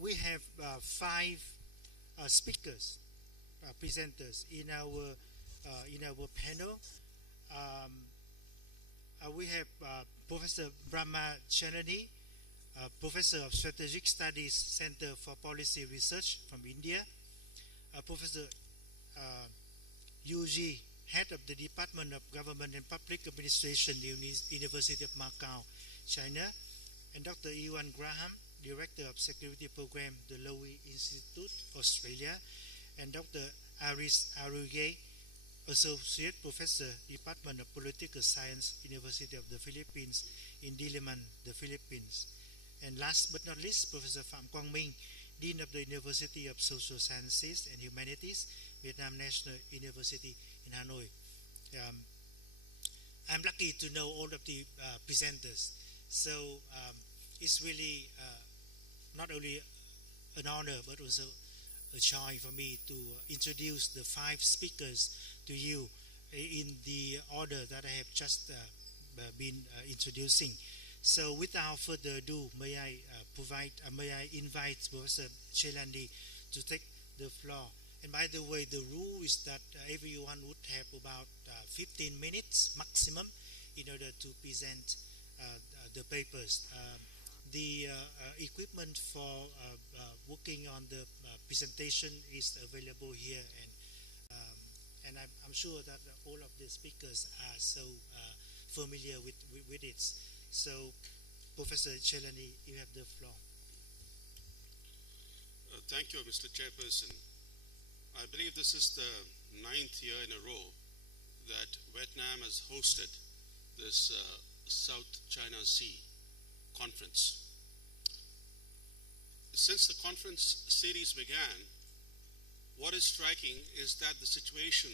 we have five speakers, presenters in our panel. We have Professor Brahma Chellaney, Professor of Strategic Studies, Center for Policy Research from India, Professor Yu, Head of the Department of Government and Public Administration, University of Macau, China, and Dr. Nguyen, Director of Security Program, the Lowy Institute, Australia, and Dr. Aris Arugay, Associate Professor, Department of Political Science, University of the Philippines, in Diliman, the Philippines. And last but not least, Professor Phạm Quang Minh, Dean of the University of Social Sciences and Humanities, Vietnam National University in Hanoi. I'm lucky to know all of the presenters, so it's really not only an honor but also a joy for me to introduce the five speakers to you in the order that I have just been introducing. So without further ado, may I invite Professor Chellaney to take the floor. And by the way, the rule is that everyone would have about 15 minutes maximum in order to present the papers. The equipment for working on the presentation is available here, and I'm sure that all of the speakers are so familiar with it. So, Professor Chellaney, you have the floor. Thank you, Mr. Chairperson. I believe this is the 9th year in a row that Vietnam has hosted this South China Sea conference. Since the conference series began, what is striking is that the situation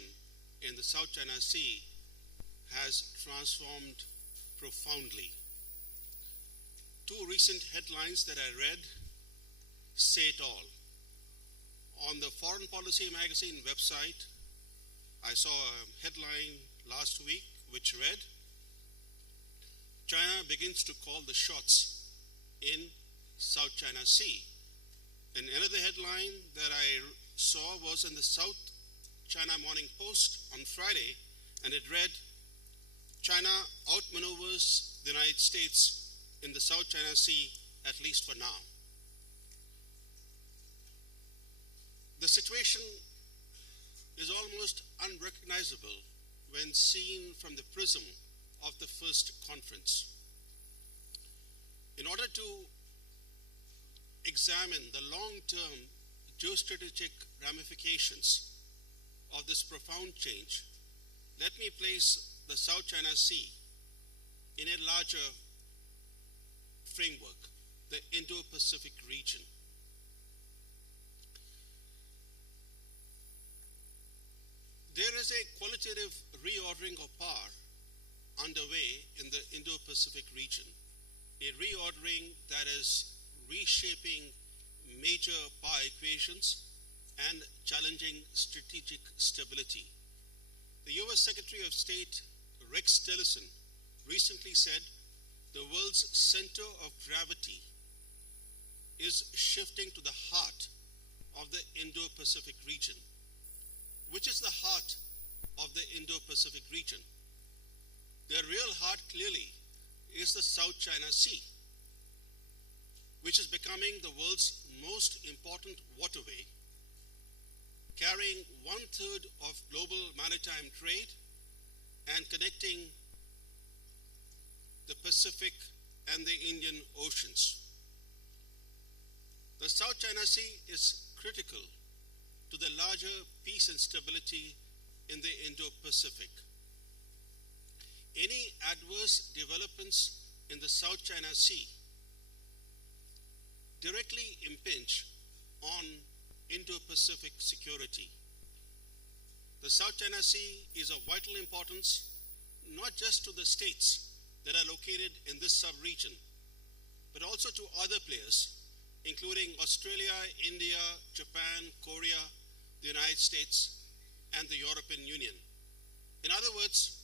in the South China Sea has transformed profoundly. Two recent headlines that I read say it all. On the Foreign Policy Magazine website, I saw a headline last week which read, China begins to call the shots in South China Sea. And another headline that I saw was in the South China Morning Post on Friday, and it read, China outmaneuvers the United States in the South China Sea, at least for now. The situation is almost unrecognizable when seen from the prism of the first conference. In order to examine the long-term geostrategic ramifications of this profound change, let me place the South China Sea in a larger framework, the Indo-Pacific region. There is a qualitative reordering of power underway in the Indo-Pacific region, a reordering that is reshaping major power equations and challenging strategic stability. The U.S. Secretary of State Rex Tillerson recently said the world's center of gravity is shifting to the heart of the Indo-Pacific region. Which is the heart of the Indo-Pacific region? The real heart clearly is the South China Sea, which is becoming the world's most important waterway, carrying 1/3 of global maritime trade and connecting the Pacific and the Indian Oceans. The South China Sea is critical to the larger peace and stability in the Indo-Pacific. Any adverse developments in the South China Sea directly impinge on Indo-Pacific security. The South China Sea is of vital importance not just to the states that are located in this sub-region, but also to other players, including Australia, India, Japan, Korea, the United States, and the European Union. In other words,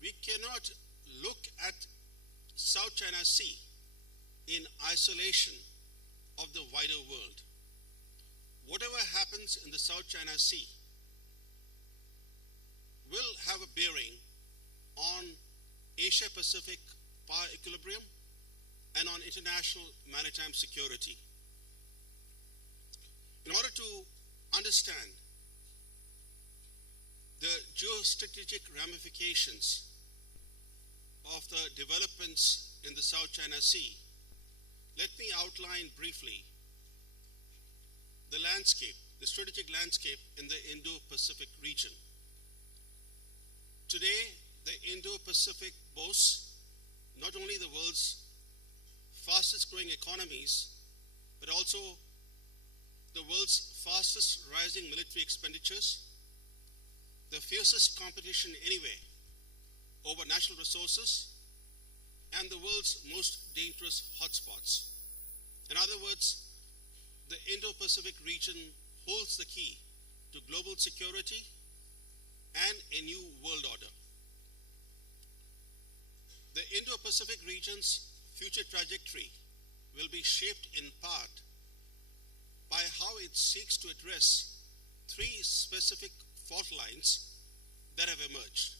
we cannot look at South China Sea in isolation of the wider world. Whatever happens in the South China Sea will have a bearing on Asia-Pacific power equilibrium and on international maritime security. In order to understand the geostrategic ramifications of the developments in the South China Sea, let me outline briefly the landscape, the strategic landscape in the Indo-Pacific region. Today, the Indo-Pacific boasts not only the world's fastest growing economies, but also the world's fastest rising military expenditures, the fiercest competition anywhere over natural resources, and the world's most dangerous hotspots. In other words, the Indo-Pacific region holds the key to global security and a new world order. The Indo-Pacific region's future trajectory will be shaped in part by how it seeks to address three specific fault lines that have emerged.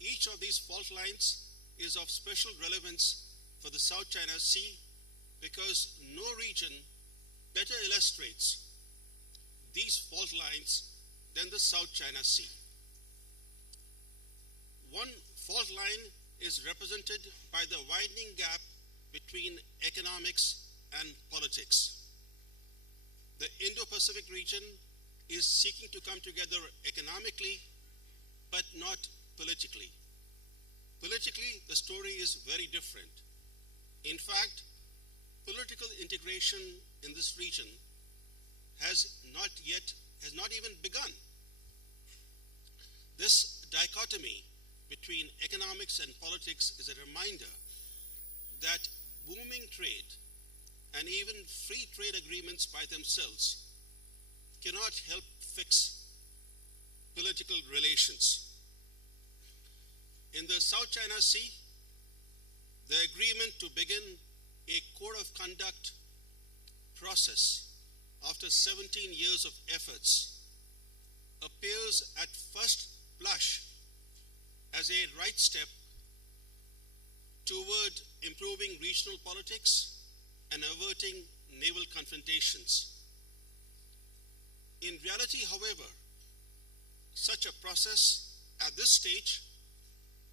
Each of these fault lines is of special relevance for the South China Sea because no region better illustrates these fault lines than the South China Sea. One fault line is represented by the widening gap between economics and politics. The Indo-Pacific region is seeking to come together economically, but not politically. Politically, the story is very different. In fact, political integration in this region has not even begun. This dichotomy between economics and politics is a reminder that booming trade and even free trade agreements by themselves cannot help fix political relations. In the South China Sea, the agreement to begin a code of conduct process after 17 years of efforts appears at first blush as a right step toward improving regional politics and averting naval confrontations. In reality, however, such a process at this stage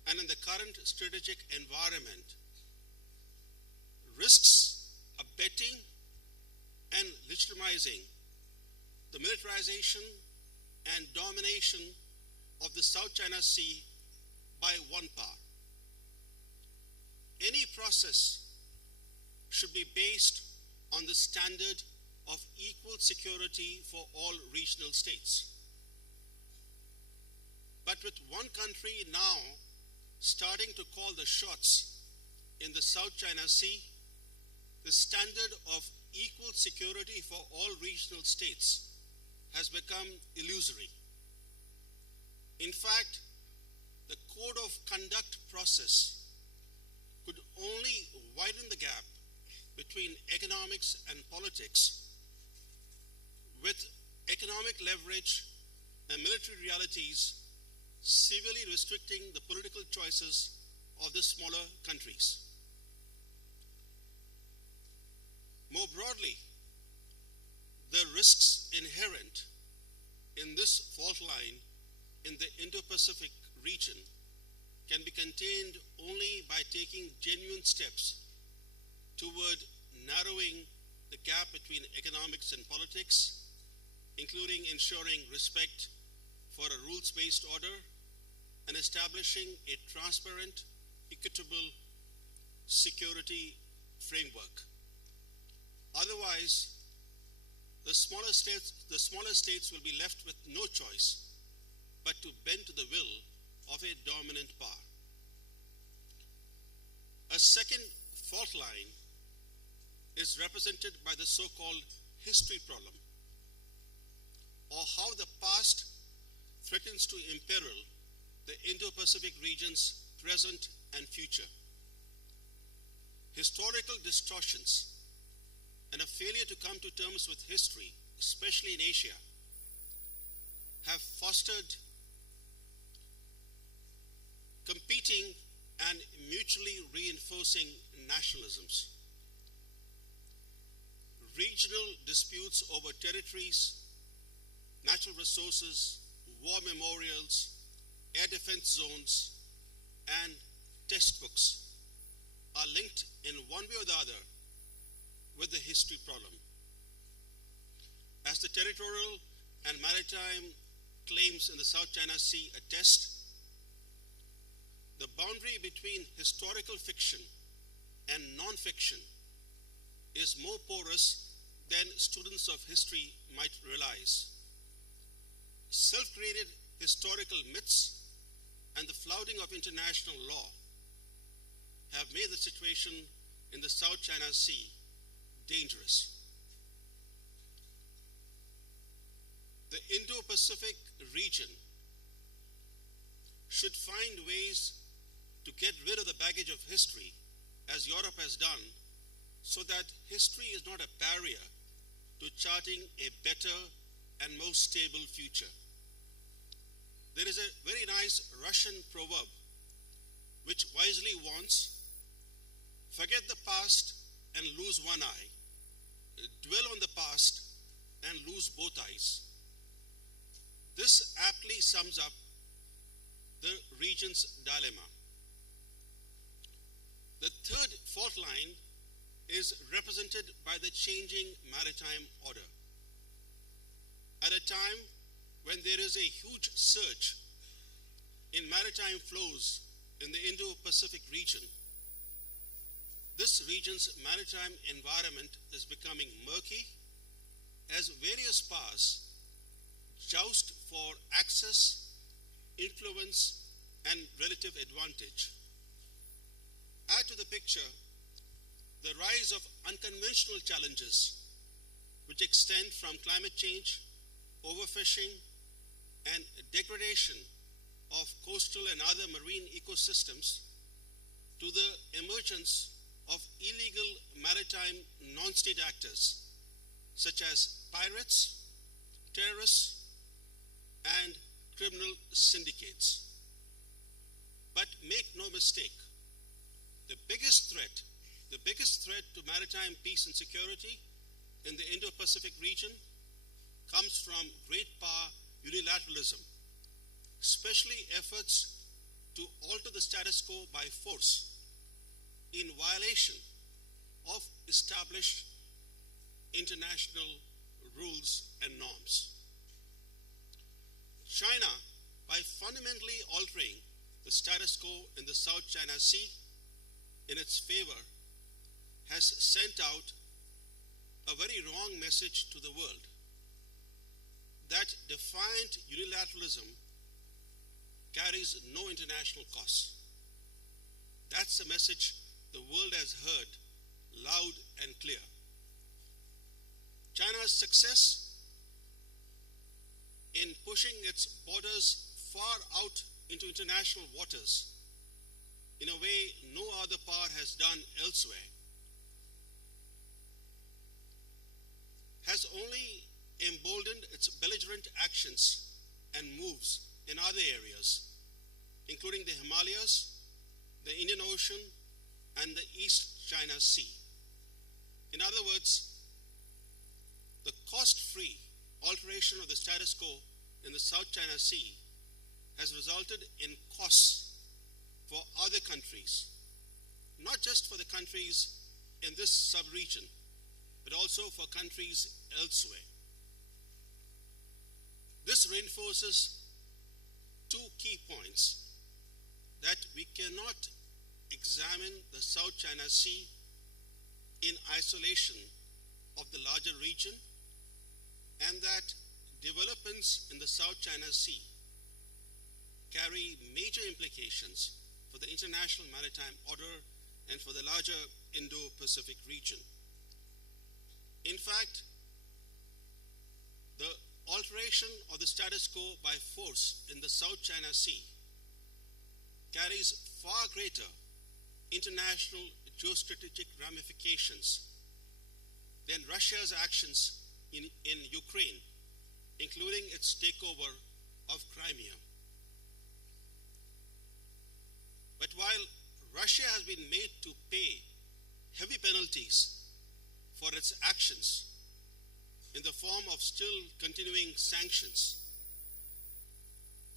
and in the current strategic environment risks abetting and legitimizing the militarization and domination of the South China Sea by one power. Any process should be based on the standard of equal security for all regional states. But with one country now starting to call the shots in the South China Sea, the standard of equal security for all regional states has become illusory. In fact, the code of conduct process could only widen the gap between economics and politics, with economic leverage and military realities severely restricting the political choices of the smaller countries. More broadly, the risks inherent in this fault line in the Indo-Pacific region can be contained only by taking genuine steps toward narrowing the gap between economics and politics, including ensuring respect for a rules-based order and establishing a transparent, equitable security framework. Otherwise, the smaller states will be left with no choice but to bend to the will of a dominant power. A second fault line is represented by the so-called history problem, or how the past threatens to imperil the Indo-Pacific region's present and future. historical distortions and a failure to come to terms with history, especially in Asia, have fostered competing and mutually reinforcing nationalisms. Regional disputes over territories, natural resources, war memorials, air defense zones, and textbooks are linked in one way or the other with the history problem. As the territorial and maritime claims in the South China Sea attest, the boundary between historical fiction and non-fiction is more porous than students of history might realize. Self-created historical myths and the flouting of international law have made the situation in the South China Sea dangerous. The Indo-Pacific region should find ways to get rid of the baggage of history, as Europe has done, so that history is not a barrier to charting a better and more stable future. There is a very nice Russian proverb which wisely warns, forget the past and lose one eye, dwell on the past and lose both eyes. This aptly sums up the region's dilemma. The third fault line is represented by the changing maritime order. At a time when there is a huge surge in maritime flows in the Indo-Pacific region, this region's maritime environment is becoming murky as various powers joust for access, influence, and relative advantage. Add to the picture the rise of unconventional challenges which extend from climate change, overfishing, and degradation of coastal and other marine ecosystems to the emergence of illegal maritime non-state actors such as pirates, terrorists, and criminal syndicates. But make no mistake, the biggest threat to maritime peace and security in the Indo-Pacific region comes from great power unilateralism, especially efforts to alter the status quo by force in violation of established international rules and norms. China, by fundamentally altering the status quo in the South China Sea in its favor, has sent out a very wrong message to the world that defiant unilateralism carries no international costs. That's the message the world has heard loud and clear. China's success in pushing its borders far out into international waters in a way no other power has done elsewhere has only emboldened its belligerent actions and moves in other areas, including the Himalayas, the Indian Ocean, and the East China Sea. In other words, the cost-free alteration of the status quo in the South China Sea has resulted in costs for other countries, not just for the countries in this sub-region, but also for countries elsewhere. This reinforces two key points: that we cannot examine the South China Sea in isolation of the larger region, and that developments in the South China Sea carry major implications for the international maritime order and for the larger Indo-Pacific region. In fact, the alteration of the status quo by force in the South China Sea carries far greater international geostrategic ramifications than Russia's actions in Ukraine, including its takeover of Crimea. But while Russia has been made to pay heavy penalties for its actions in the form of still continuing sanctions,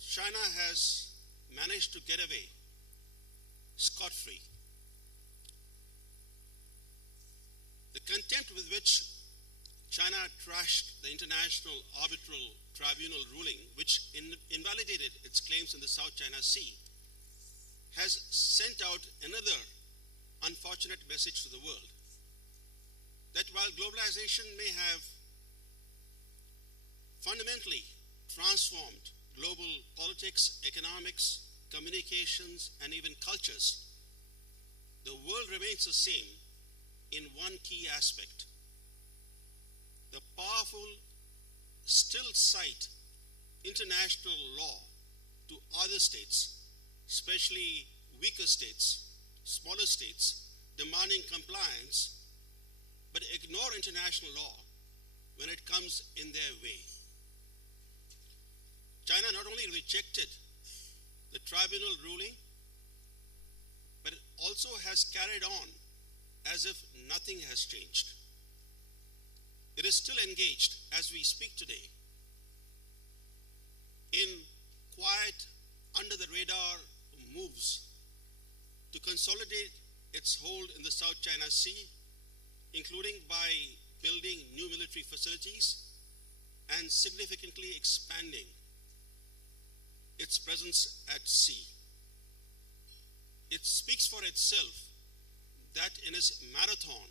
China has managed to get away scot-free. The contempt with which China trashed the International Arbitral Tribunal ruling, which invalidated its claims in the South China Sea, has sent out another unfortunate message to the world, that while globalization may have fundamentally transformed global politics, economics, communications, and even cultures, the world remains the same in one key aspect. The powerful still cite international law to other states, especially weaker states, smaller states, demanding compliance, but ignore international law when it comes in their way. China not only rejected the tribunal ruling, but it also has carried on as if nothing has changed. It is still engaged as we speak today in quiet, under-the-radar moves to consolidate its hold in the South China Sea, including by building new military facilities and significantly expanding its presence at sea. It speaks for itself that in his marathon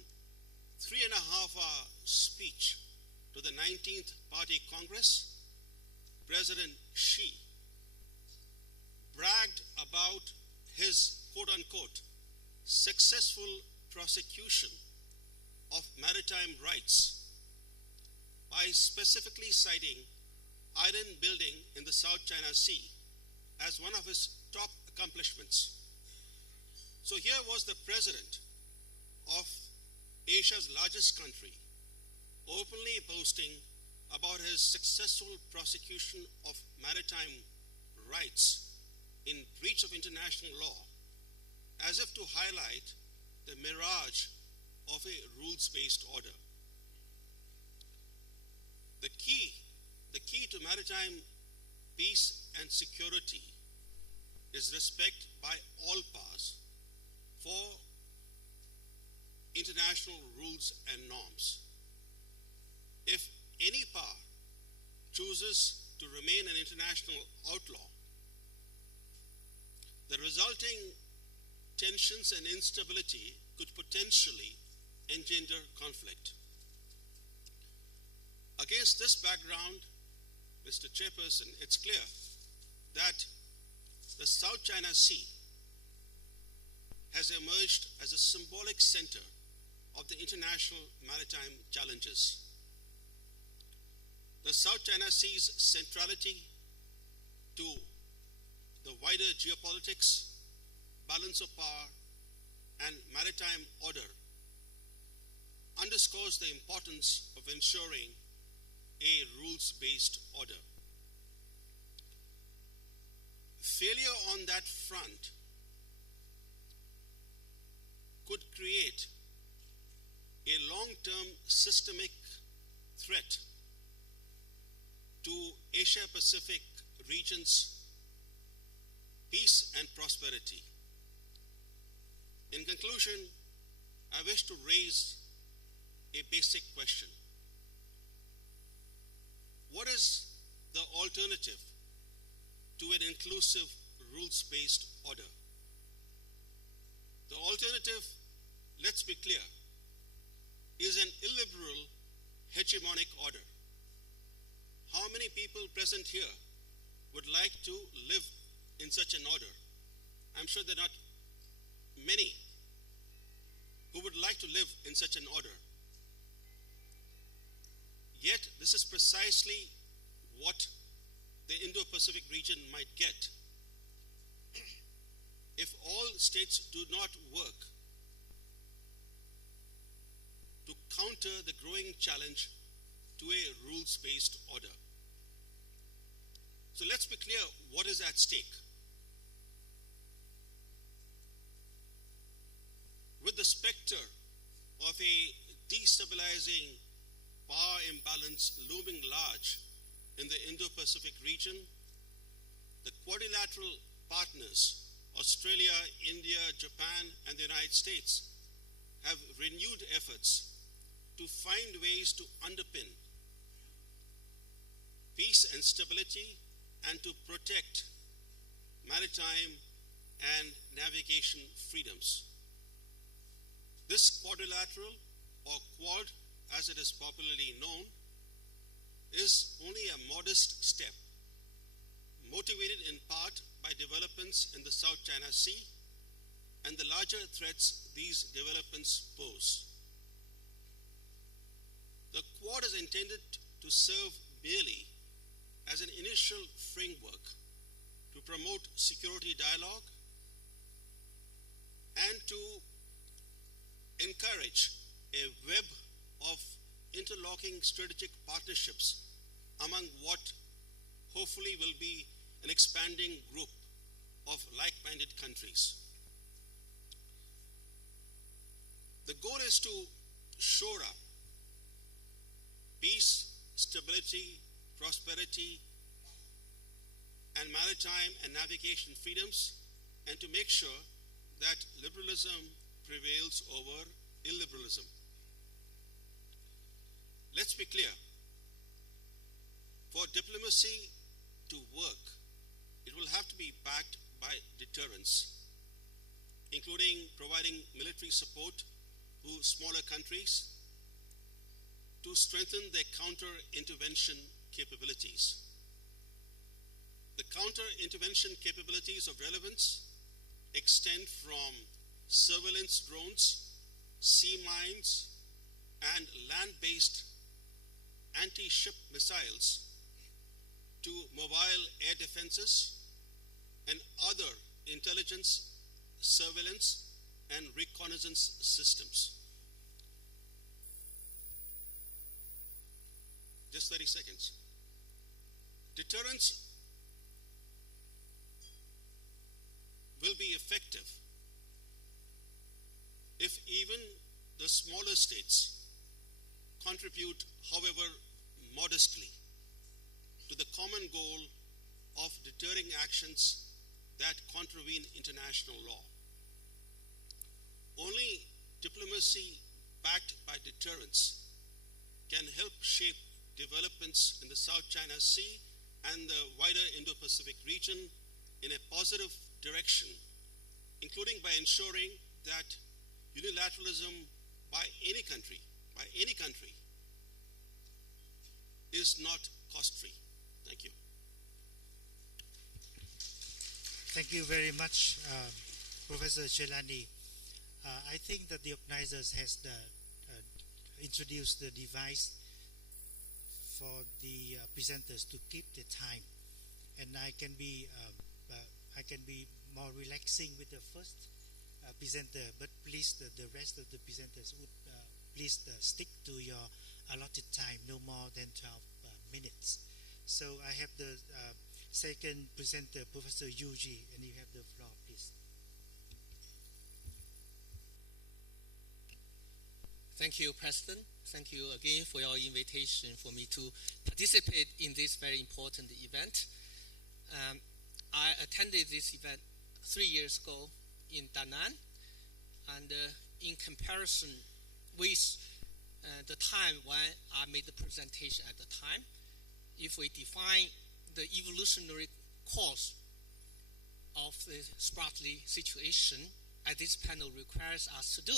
3.5-hour speech to the 19th Party Congress, President Xi bragged about his quote-unquote successful prosecution of maritime rights by specifically citing iron building in the South China Sea as one of his top accomplishments. So here was the president of Asia's largest country openly boasting about his successful prosecution of maritime rights in breach of international law, as if to highlight the mirage of a rules-based order. The key to maritime peace and security is respect by all powers for international rules and norms. If any power chooses to remain an international outlaw, the resulting tensions and instability could potentially engender conflict. Against this background, Mr. Chairperson, it's clear that the South China Sea has emerged as a symbolic center of the international maritime challenges. The South China Sea's centrality to the wider geopolitics, balance of power, and maritime order underscores the importance of ensuring a rules-based order. Failure on that front could create a long-term systemic threat to Asia-Pacific region's peace and prosperity. In conclusion, I wish to raise a basic question. What is the alternative to an inclusive rules-based order? The alternative, let's be clear, is an illiberal hegemonic order. How many people present here would like to live in such an order? I'm sure there are not many who would like to live in such an order. Yet, this is precisely what the Indo-Pacific region might get if all states do not work counter the growing challenge to a rules-based order. So let's be clear what is at stake. With the specter of a destabilizing power imbalance looming large in the Indo-Pacific region, the Quadrilateral partners, Australia, India, Japan, and the United States, have renewed efforts to find ways to underpin peace and stability and to protect maritime and navigation freedoms. This quadrilateral, or Quad as it is popularly known, is only a modest step, motivated in part by developments in the South China Sea and the larger threats these developments pose. The Quad is intended to serve merely as an initial framework to promote security dialogue and to encourage a web of interlocking strategic partnerships among what hopefully will be an expanding group of like-minded countries. The goal is to shore up peace, stability, prosperity, and maritime and navigation freedoms, and to make sure that liberalism prevails over illiberalism. Let's be clear. For diplomacy to work, it will have to be backed by deterrence, including providing military support to smaller countries to strengthen their counter-intervention capabilities. The counter-intervention capabilities of relevance extend from surveillance drones, sea mines, and land-based anti-ship missiles to mobile air defenses and other intelligence, surveillance, and reconnaissance systems. Just 30 seconds. Deterrence will be effective if even the smaller states contribute, however modestly, to the common goal of deterring actions that contravene international law. Only diplomacy backed by deterrence can help shape developments in the South China Sea and the wider Indo-Pacific region in a positive direction, including by ensuring that unilateralism by any country, is not cost-free. Thank you. Thank you very much, Professor Chellaney. I think that the organizers has introduced the device for the presenters to keep the time, and I can be more relaxing with the first presenter. But please, the rest of the presenters would please stick to your allotted time, no more than 12 minutes. So I have the second presenter, Professor Yuji, and you have the floor, please. Thank you, President. Thank you again for your invitation for me to participate in this very important event. I attended this event 3 years ago in Da Nang, and in comparison with the time when I made the presentation at the time, if we define the evolutionary course of the Spratly situation, as this panel requires us to do,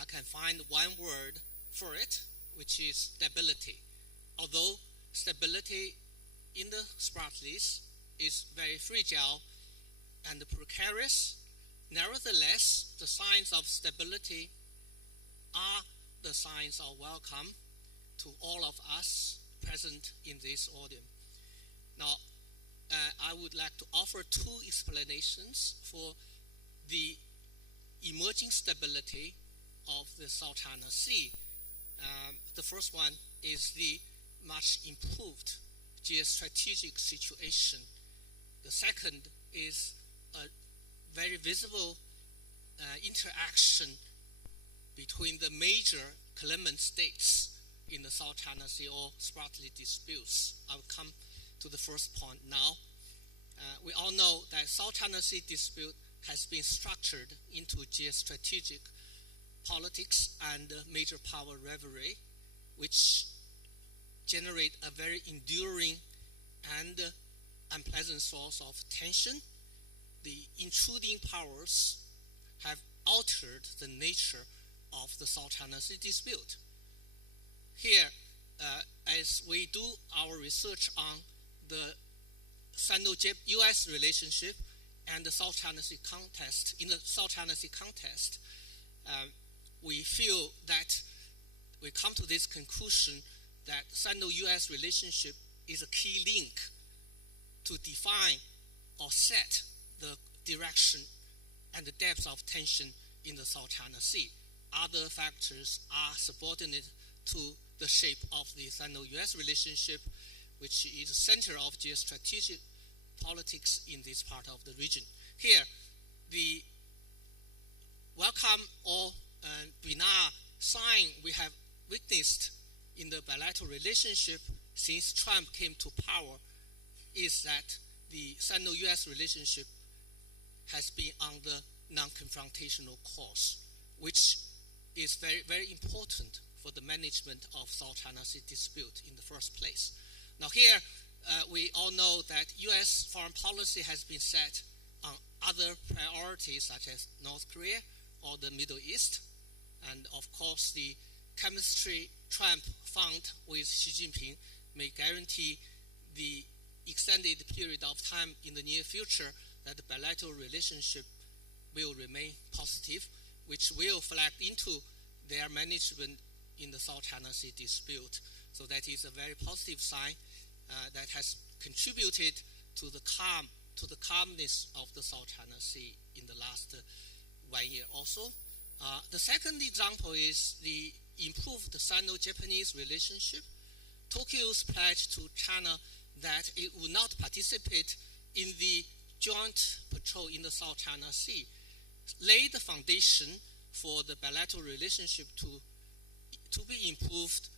I can find one word for it, which is stability. Although stability in the Spratlys is very fragile and precarious, nevertheless, the signs of stability are the signs of welcome to all of us present in this audience. Now, I would like to offer two explanations for the emerging stability of the South China Sea The first one is the much improved geostrategic situation. The second is a very visible interaction between the major claimant states in the South China Sea or spratly disputes. I will come to the first point now. We all know that South China Sea dispute has been structured into geostrategic politics and major power rivalry, which generate a very enduring and unpleasant source of tension. The intruding powers have altered the nature of the South China Sea dispute. Here, as we do our research on the Sino-US relationship and the South China Sea contest, in the South China Sea contest, we feel that we come to this conclusion that Sino-US relationship is a key link to define or set the direction and the depth of tension in the South China Sea. Other factors are subordinate to the shape of the Sino-US relationship, which is the center of geostrategic politics in this part of the region. Here, the welcome or benign sign we have witnessed in the bilateral relationship since Trump came to power is that the Sino-US relationship has been on the non-confrontational course, which is very, very important for the management of South China Sea dispute in the first place. Now here, we all know that U.S. foreign policy has been set on other priorities such as North Korea or the Middle East. And of course, the chemistry Trump found with Xi Jinping may guarantee the extended period of time in the near future that the bilateral relationship will remain positive, which will flag into their management in the South China Sea dispute. So that is a very positive sign that has contributed to the calmness of the South China Sea in the last 1 year also. The second example is the improved Sino-Japanese relationship. Tokyo's pledge to China that it would not participate in the joint patrol in the South China Sea laid the foundation for the bilateral relationship to be improved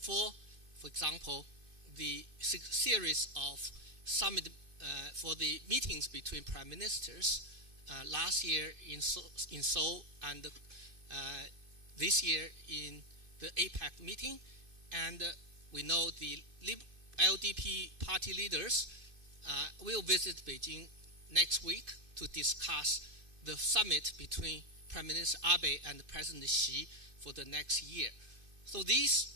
for example, the series of summit for the meetings between prime ministers last year in Seoul and this year in the APEC meeting. And we know the LDP party leaders will visit Beijing next week to discuss the summit between Prime Minister Abe and President Xi for the next year. So these,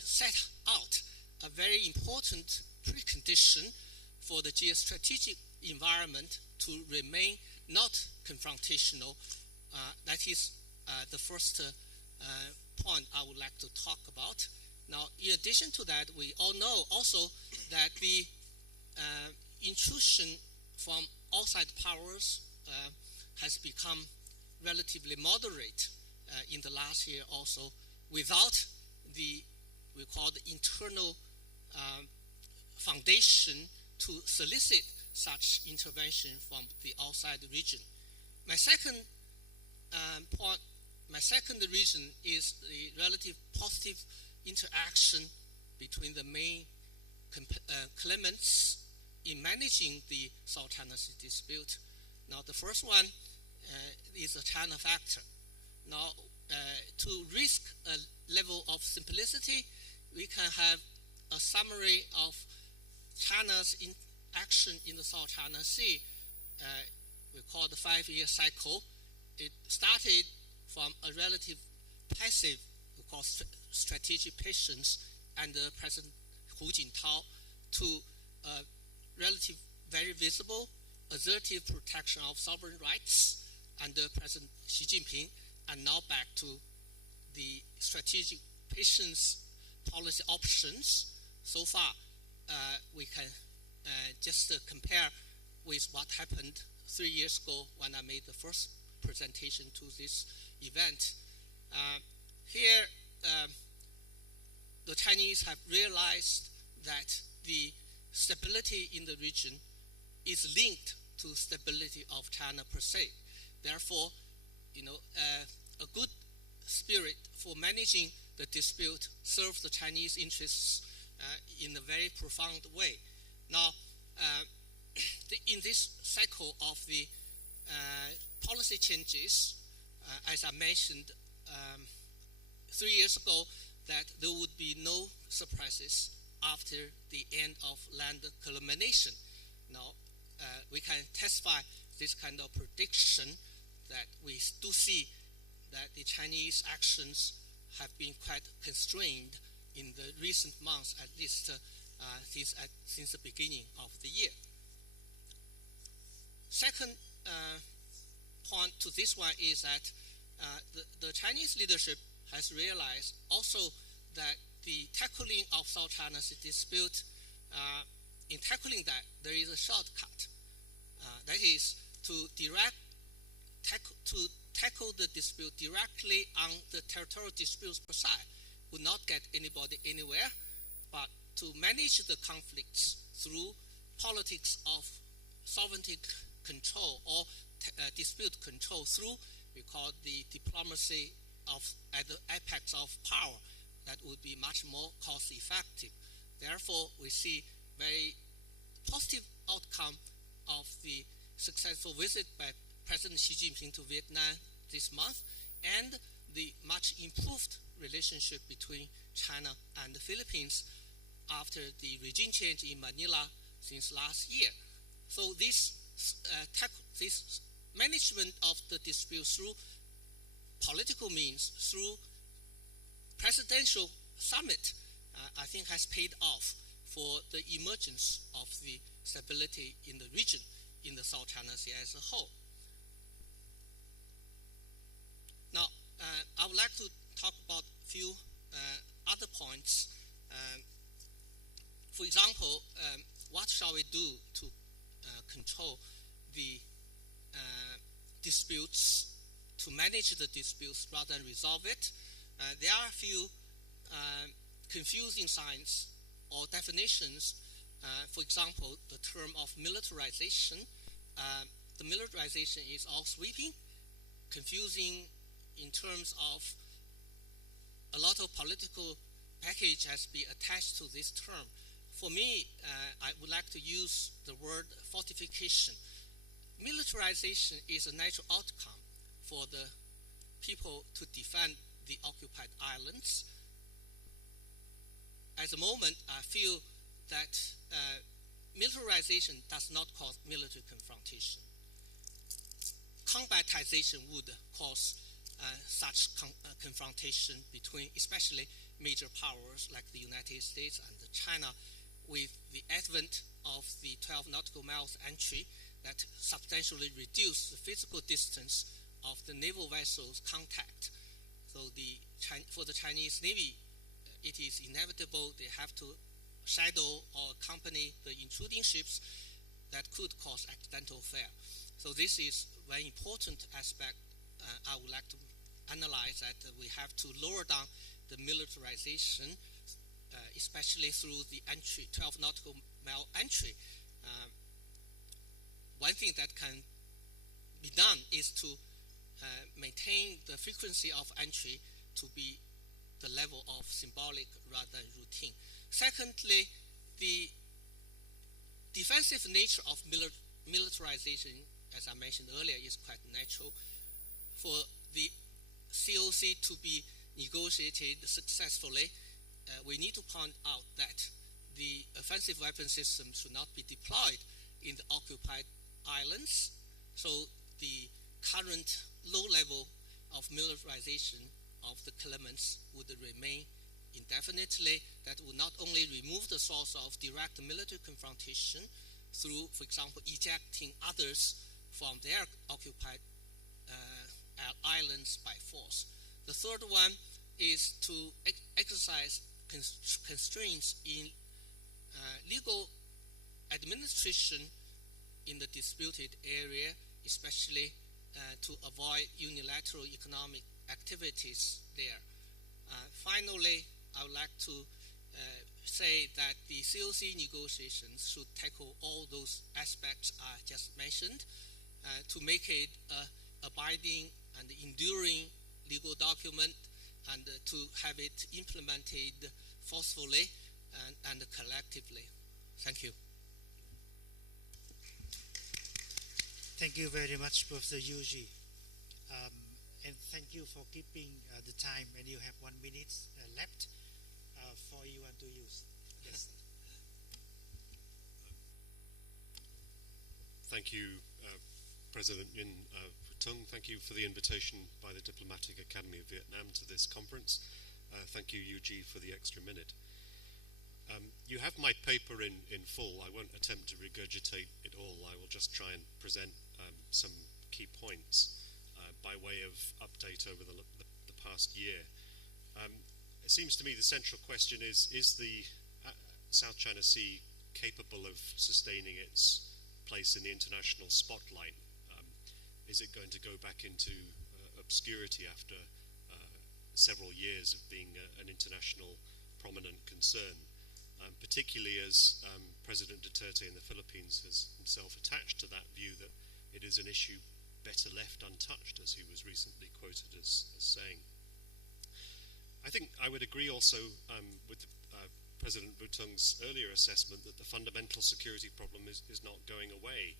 set out a very important precondition for the geostrategic environment to remain not confrontational. That is the first point I would like to talk about. Now, in addition to that, we all know also that the intrusion from outside powers has become relatively moderate in the last year also, without we call the internal foundation to solicit such intervention from the outside region. My second point, my second reason is the relative positive interaction between the main claimants in managing the South China Sea dispute. Now, the first one is the China factor. Now, to risk a level of simplicity, we can have a summary of China's action in the South China Sea. We call the 5-year cycle. It started from a relative passive, we call strategic patience, and President Hu Jintao, to a relative, very visible, assertive protection of sovereign rights under President Xi Jinping, and now back to the strategic patience policy options. So far, we can just compare with what happened 3 years ago when I made the first presentation to this event. Here, the Chinese have realized that the stability in the region is linked to stability of China per se. Therefore, a good spirit for managing the dispute serves the Chinese interests in a very profound way. Now, in this cycle of the policy changes, as I mentioned 3 years ago, that there would be no surprises after the end of land culmination. Now, we can testify this kind of prediction that we do see that the Chinese actions have been quite constrained in the recent months, at least since the beginning of the year. Second point to this one is that the Chinese leadership has realized also that the tackling of South China Sea dispute, in tackling that, there is a shortcut. That is to tackle the dispute directly on the territorial disputes per se would not get anybody anywhere, but to manage the conflicts through politics of sovereignty control or dispute control through, we call the diplomacy at the apex of power, that would be much more cost effective. Therefore, we see very positive outcome of the successful visit by President Xi Jinping to Vietnam this month, and the much improved relationship between China and the Philippines after the regime change in Manila since last year. So this management of the dispute through political means, through presidential summit, I think has paid off for the emergence of the stability in the region, in the South China Sea as a whole. Now, I would like to talk about a few other points. For example, what shall we do to control the disputes, to manage the disputes rather than resolve it? There are a few confusing signs or definitions. For example, the term of militarization. The militarization is all sweeping, confusing in terms of a lot of political package has been attached to this term. For me, I would like to use the word fortification. Militarization is a natural outcome for the people to defend the occupied islands. At the moment, I feel that militarization does not cause military confrontation. Combatization would cause such confrontation between especially major powers like the United States and China, with the advent of the 12 nautical miles entry that substantially reduced the physical distance of the naval vessels' contact. So for the Chinese Navy, it is inevitable they have to shadow or accompany the intruding ships that could cause accidental failure. So this is a very important aspect I would like to analyze, that we have to lower down the militarization, especially through the entry, 12 nautical mile entry. One thing that can be done is to maintain the frequency of entry to be the level of symbolic rather than routine. Secondly, the defensive nature of militarization, as I mentioned earlier, is quite natural. For the COC to be negotiated successfully, we need to point out that the offensive weapon system should not be deployed in the occupied islands. So the current low level of militarization of the claimants would remain indefinitely. That would not only remove the source of direct military confrontation through, for example, ejecting others from their occupied islands by force. The third one is to exercise constraints in legal administration in the disputed area, especially to avoid unilateral economic activities there. Finally, I would like to say that the COC negotiations should tackle all those aspects I just mentioned to make it an abiding and enduring legal document and to have it implemented forcefully and collectively. Thank you. Thank you very much, Professor Yuji. And thank you for keeping the time, and you have 1 minute left for you and to use. Yes. Thank you, President Nguyen, Tung. Thank you for the invitation by the Diplomatic Academy of Vietnam to this conference. Thank you, Yuji, for the extra minute. You have my paper in full. I won't attempt to regurgitate it all. I will just try and present some key points by way of update over the past year. It seems to me the central question is the South China Sea capable of sustaining its place in the international spotlight? Is it going to go back into obscurity after several years of being an international prominent concern? Particularly as President Duterte in the Philippines has himself attached to that view that it is an issue better left untouched, as he was recently quoted as saying. I think I would agree also with President Tung's earlier assessment that the fundamental security problem is not going away.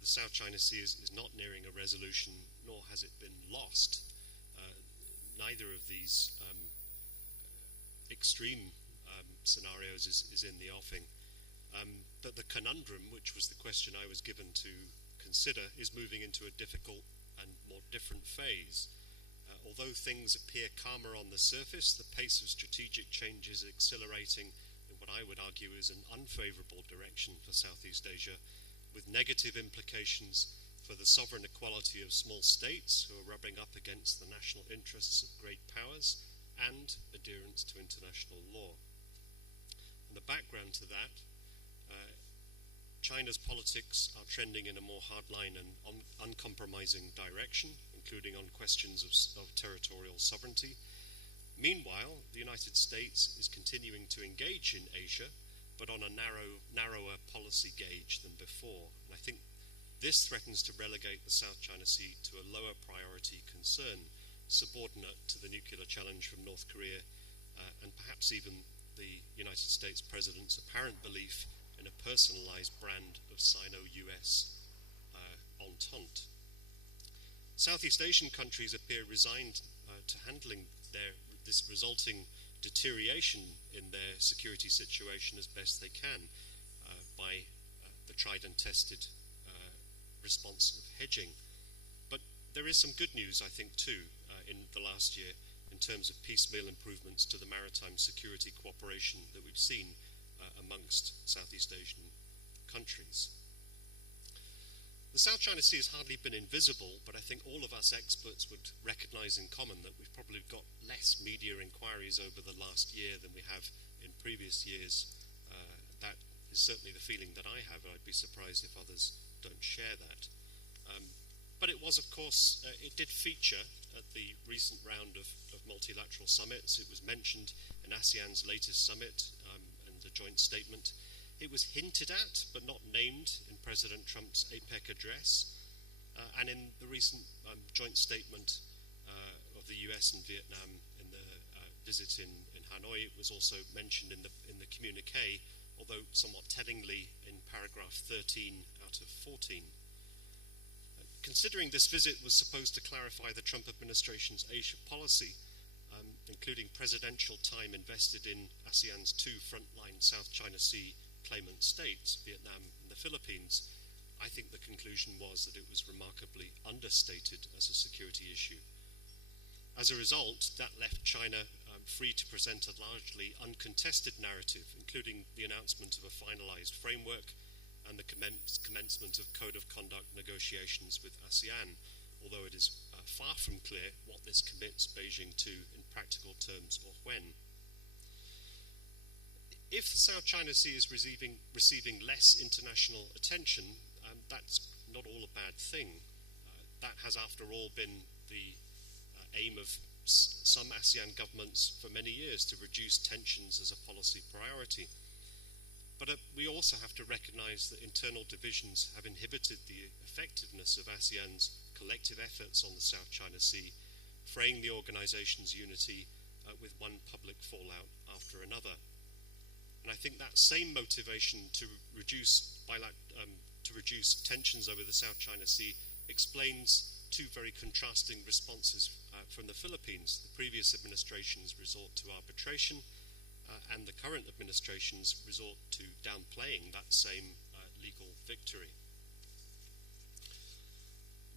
The South China Sea is not nearing a resolution, nor has it been lost. Neither of these extreme scenarios is in the offing. But the conundrum, which was the question I was given to consider, is moving into a difficult and more different phase. Although things appear calmer on the surface, the pace of strategic change is accelerating in what I would argue is an unfavorable direction for Southeast Asia, with negative implications for the sovereign equality of small states who are rubbing up against the national interests of great powers and adherence to international law. And the background to that, China's politics are trending in a more hardline and uncompromising direction, including on questions of territorial sovereignty. Meanwhile, the United States is continuing to engage in Asia, but on a narrower policy gauge than before. And I think this threatens to relegate the South China Sea to a lower priority concern, subordinate to the nuclear challenge from North Korea, and perhaps even the United States President's apparent belief in a personalized brand of Sino-US entente. Southeast Asian countries appear resigned to handling this resulting deterioration in their security situation as best they can by the tried and tested response of hedging. But there is some good news, I think, too, in the last year in terms of piecemeal improvements to the maritime security cooperation that we've seen amongst Southeast Asian countries. The South China Sea has hardly been invisible, but I think all of us experts would recognize in common that we've probably got less media inquiries over the last year than we have in previous years. That is certainly the feeling that I have, and I'd be surprised if others don't share that. But it was, of course, it did feature at the recent round of multilateral summits. It was mentioned in ASEAN's latest summit and the joint statement. It was hinted at, but not named, in President Trump's APEC address. And in the recent joint statement of the US and Vietnam in the visit in Hanoi, it was also mentioned in the communique, although somewhat tellingly in paragraph 13 out of 14. Considering this visit was supposed to clarify the Trump administration's Asia policy, including presidential time invested in ASEAN's two frontline South China Sea claimant states, Vietnam and the Philippines, I think the conclusion was that it was remarkably understated as a security issue. As a result, that left China free to present a largely uncontested narrative, including the announcement of a finalized framework and the commencement of Code of Conduct negotiations with ASEAN, although it is far from clear what this commits Beijing to in practical terms or when. If the South China Sea is receiving less international attention, that's not all a bad thing. That has, after all, been the aim of perhaps some ASEAN governments for many years to reduce tensions as a policy priority. But we also have to recognize that internal divisions have inhibited the effectiveness of ASEAN's collective efforts on the South China Sea, fraying the organization's unity with one public fallout after another. And I think that same motivation to reduce tensions over the South China Sea explains two very contrasting responses from the Philippines. The previous administration's resort to arbitration and the current administration's resort to downplaying that same legal victory.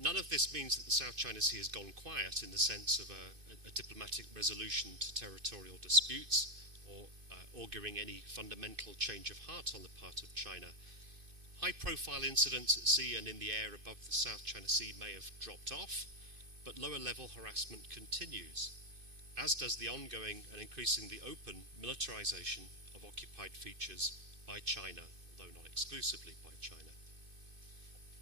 None of this means that the South China Sea has gone quiet in the sense of a diplomatic resolution to territorial disputes or auguring any fundamental change of heart on the part of China. High-profile incidents at sea and in the air above the South China Sea may have dropped off, but lower-level harassment continues, as does the ongoing and increasingly open militarization of occupied features by China, although not exclusively by China.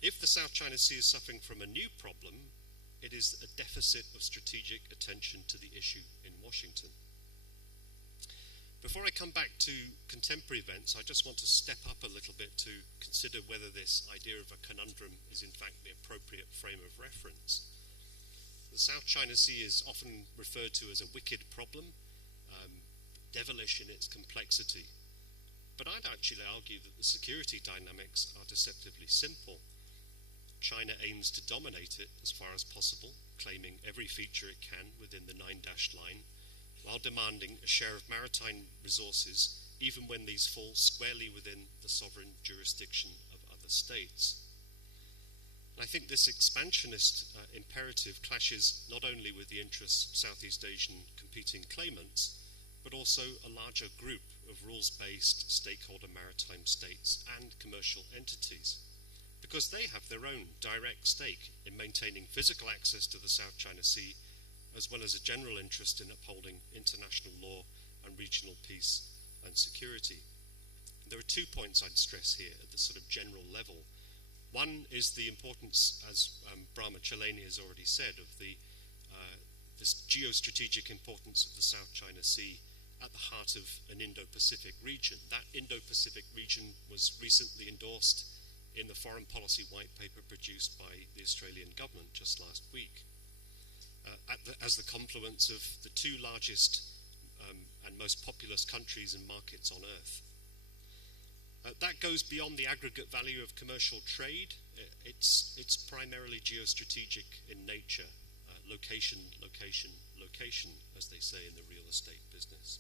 If the South China Sea is suffering from a new problem, it is a deficit of strategic attention to the issue in Washington. Before I come back to contemporary events, I just want to step up a little bit to consider whether this idea of a conundrum is in fact the appropriate frame of reference. The South China Sea is often referred to as a wicked problem, devilish in its complexity. But I'd actually argue that the security dynamics are deceptively simple. China aims to dominate it as far as possible, claiming every feature it can within the 9-dashed line, while demanding a share of maritime resources, even when these fall squarely within the sovereign jurisdiction of other states. And I think this expansionist imperative clashes not only with the interests of Southeast Asian competing claimants, but also a larger group of rules-based stakeholder maritime states and commercial entities, because they have their own direct stake in maintaining physical access to the South China Sea, as well as a general interest in upholding international law and regional peace and security. There are 2 points I'd stress here at the sort of general level. One is the importance, as Brahma Chellaney has already said, of this geostrategic importance of the South China Sea at the heart of an Indo-Pacific region. That Indo-Pacific region was recently endorsed in the foreign policy white paper produced by the Australian government just last week. As the confluence of the 2 largest and most populous countries and markets on Earth. That goes beyond the aggregate value of commercial trade. It's primarily geostrategic in nature, location, location, location, as they say in the real estate business.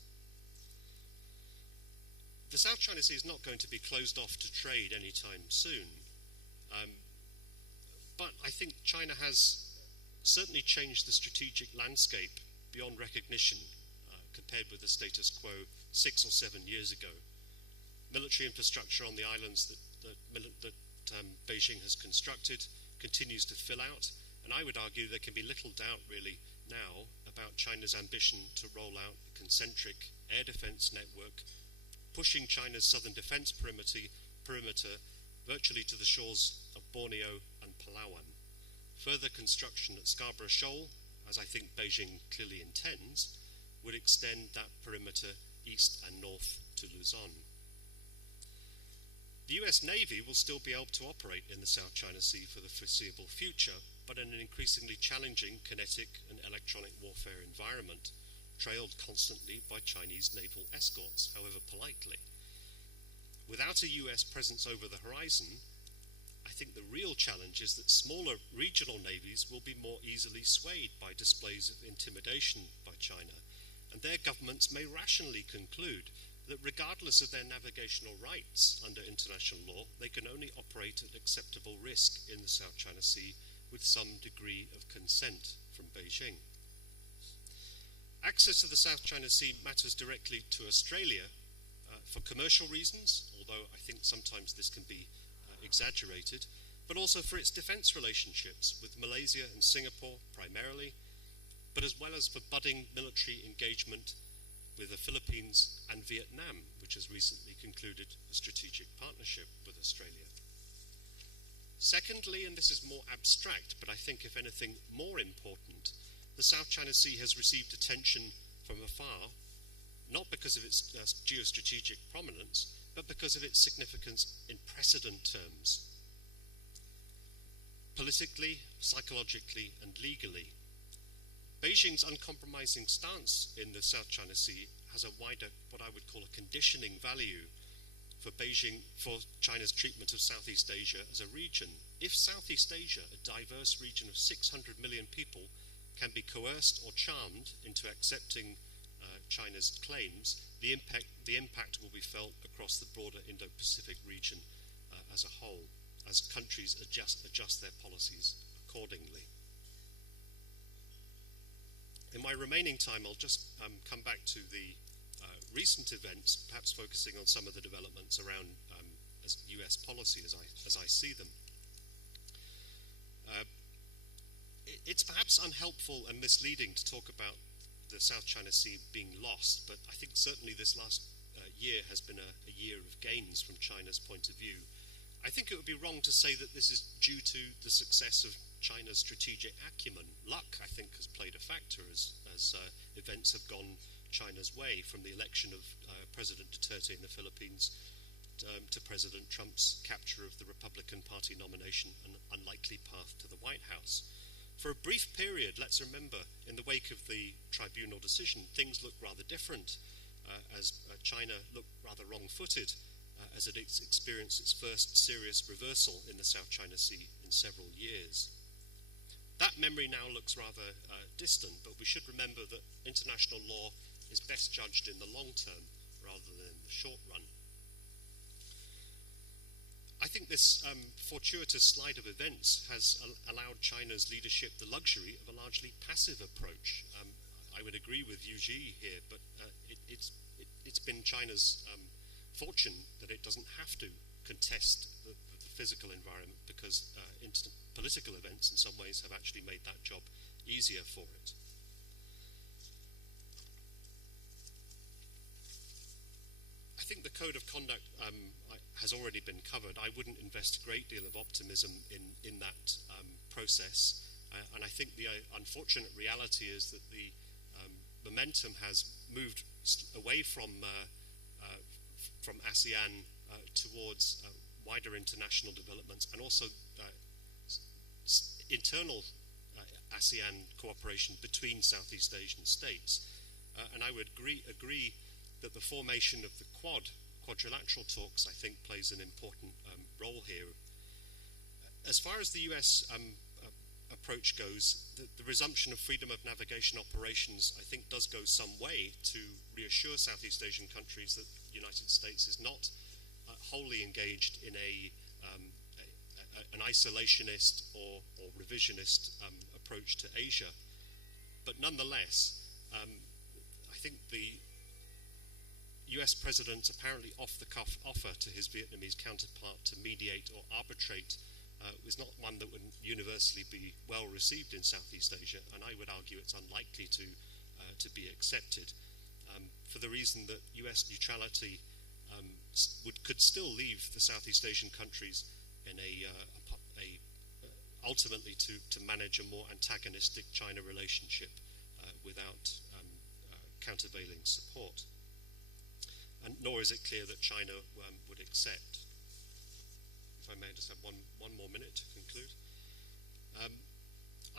The South China Sea is not going to be closed off to trade anytime soon, but I think China has certainly changed the strategic landscape beyond recognition compared with the status quo 6 or 7 years ago. Military infrastructure on the islands that Beijing has constructed continues to fill out, and I would argue there can be little doubt really now about China's ambition to roll out a concentric air defense network, pushing China's southern defense perimeter virtually to the shores of Borneo and Palawan. Further construction at Scarborough Shoal, as I think Beijing clearly intends, would extend that perimeter east and north to Luzon. The US Navy will still be able to operate in the South China Sea for the foreseeable future, but in an increasingly challenging kinetic and electronic warfare environment, trailed constantly by Chinese naval escorts, however politely. Without a US presence over the horizon, I think the real challenge is that smaller regional navies will be more easily swayed by displays of intimidation by China, and their governments may rationally conclude that regardless of their navigational rights under international law, they can only operate at acceptable risk in the South China Sea with some degree of consent from Beijing. Access to the South China Sea matters directly to Australia for commercial reasons, although I think sometimes this can be exaggerated, but also for its defense relationships with Malaysia and Singapore primarily, but as well as for budding military engagement with the Philippines and Vietnam, which has recently concluded a strategic partnership with Australia. Secondly, and this is more abstract, but I think if anything more important, the South China Sea has received attention from afar, not because of its geostrategic prominence, but because of its significance in precedent terms, politically, psychologically, and legally. Beijing's uncompromising stance in the South China Sea has a wider, what I would call a conditioning value for China's treatment of Southeast Asia as a region. If Southeast Asia, a diverse region of 600 million people, can be coerced or charmed into accepting China's claims, the impact will be felt across the broader Indo-Pacific region as a whole, as countries adjust their policies accordingly. In my remaining time, I'll just come back to the recent events, perhaps focusing on some of the developments around US policy as I see them. It's perhaps unhelpful and misleading to talk about the South China Sea being lost, but I think certainly this last year has been a year of gains from China's point of view. I think it would be wrong to say that this is due to the success of China's strategic acumen. Luck, I think, has played a factor as events have gone China's way, from the election of President Duterte in the Philippines to President Trump's capture of the Republican Party nomination, an unlikely path to the White House. For a brief period, let's remember, in the wake of the tribunal decision, things looked rather different, as China looked rather wrong-footed as it experienced its first serious reversal in the South China Sea in several years. That memory now looks rather distant, but we should remember that international law is best judged in the long term rather than in the short run. I think this fortuitous slide of events has allowed China's leadership the luxury of a largely passive approach. I would agree with Yu Ji here, but it's been China's fortune that it doesn't have to contest the physical environment, because political events in some ways have actually made that job easier for it. I think the code of conduct has already been covered. I wouldn't invest a great deal of optimism in that process, and I think the unfortunate reality is that the momentum has moved away from ASEAN towards wider international developments, and also internal ASEAN cooperation between Southeast Asian states. And I would agree that the formation of the Quadrilateral talks, I think, plays an important role here. As far as the US approach goes, the resumption of freedom of navigation operations, I think, does go some way to reassure Southeast Asian countries that the United States is not wholly engaged in an isolationist or revisionist approach to Asia. But nonetheless, I think the US President's apparently off-the-cuff offer to his Vietnamese counterpart to mediate or arbitrate was not one that would universally be well received in Southeast Asia, and I would argue it's unlikely to be accepted, for the reason that US neutrality could still leave the Southeast Asian countries in ultimately to manage a more antagonistic China relationship without countervailing support. And nor is it clear that China would accept. If I may just have one more minute to conclude.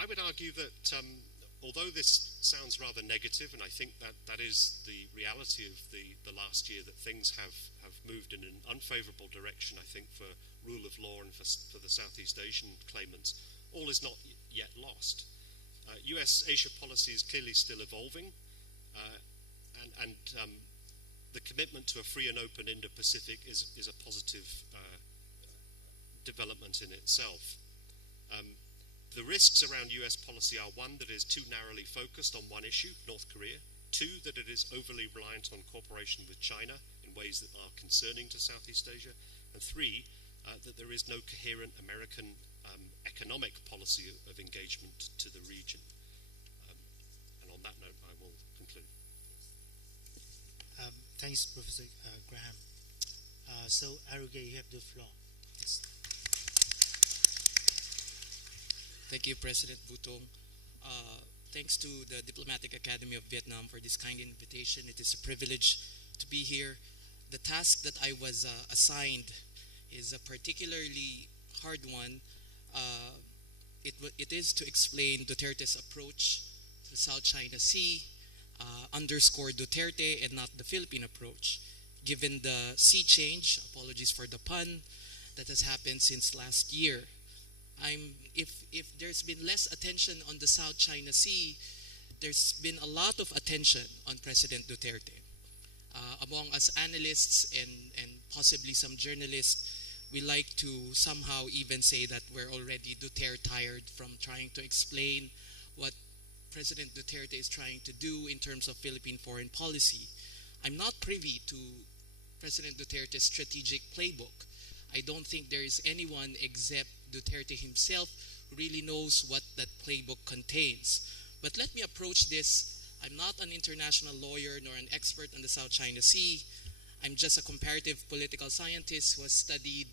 I would argue that although this sounds rather negative, and I think that is the reality of the last year, that things have moved in an unfavorable direction, I think, for rule of law and for the Southeast Asian claimants, all is not yet lost. US-Asia policy is clearly still evolving, and the commitment to a free and open Indo-Pacific is a positive development in itself. The risks around US policy are, one, that it is too narrowly focused on one issue, North Korea; two, that it is overly reliant on cooperation with China in ways that are concerning to Southeast Asia; and three, that there is no coherent American economic policy of engagement to the region. And on that note, I will conclude. Thanks, Professor Graham. So, Aruge, you have the floor. Yes. Thank you, President Butong. Thanks to the Diplomatic Academy of Vietnam for this kind invitation. It is a privilege to be here. The task that I was assigned is a particularly hard one. It is to explain Duterte's approach to the South China Sea, underscore Duterte and not the Philippine approach, given the sea change, apologies for the pun, that has happened since last year. If there's been less attention on the South China Sea, there's been a lot of attention on President Duterte. Among us analysts and possibly some journalists, we like to somehow even say that we're already Duterte tired from trying to explain what President Duterte is trying to do in terms of Philippine foreign policy. I'm not privy to President Duterte's strategic playbook. I don't think there is anyone except Duterte himself who really knows what that playbook contains. But let me approach this. I'm not an international lawyer nor an expert on the South China Sea. I'm just a comparative political scientist who has studied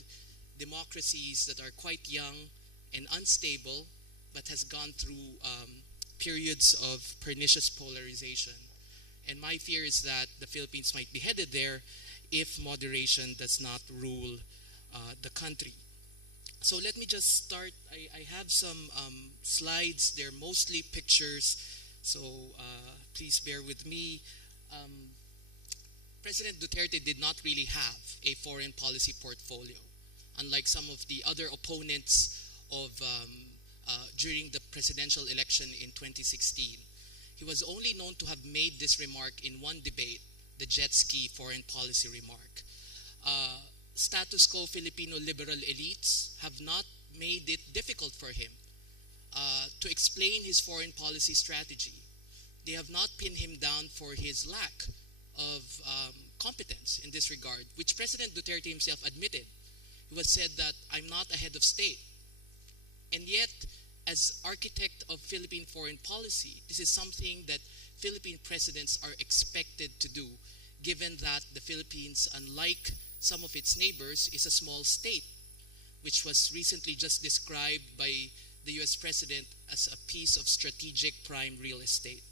democracies that are quite young and unstable, but has gone through periods of pernicious polarization. And my fear is that the Philippines might be headed there if moderation does not rule the country. So let me just start. I have some slides. They're mostly pictures, so please bear with me. President Duterte did not really have a foreign policy portfolio, unlike some of the other opponents of during the presidential election in 2016. He was only known to have made this remark in one debate, the jet ski foreign policy remark. Status quo Filipino liberal elites have not made it difficult for him to explain his foreign policy strategy. They have not pinned him down for his lack of competence in this regard, which President Duterte himself admitted. He was said that I'm not a head of state. And yet, as architect of Philippine foreign policy, this is something that Philippine presidents are expected to do, given that the Philippines, unlike some of its neighbors, is a small state, which was recently just described by the US president as a piece of strategic prime real estate.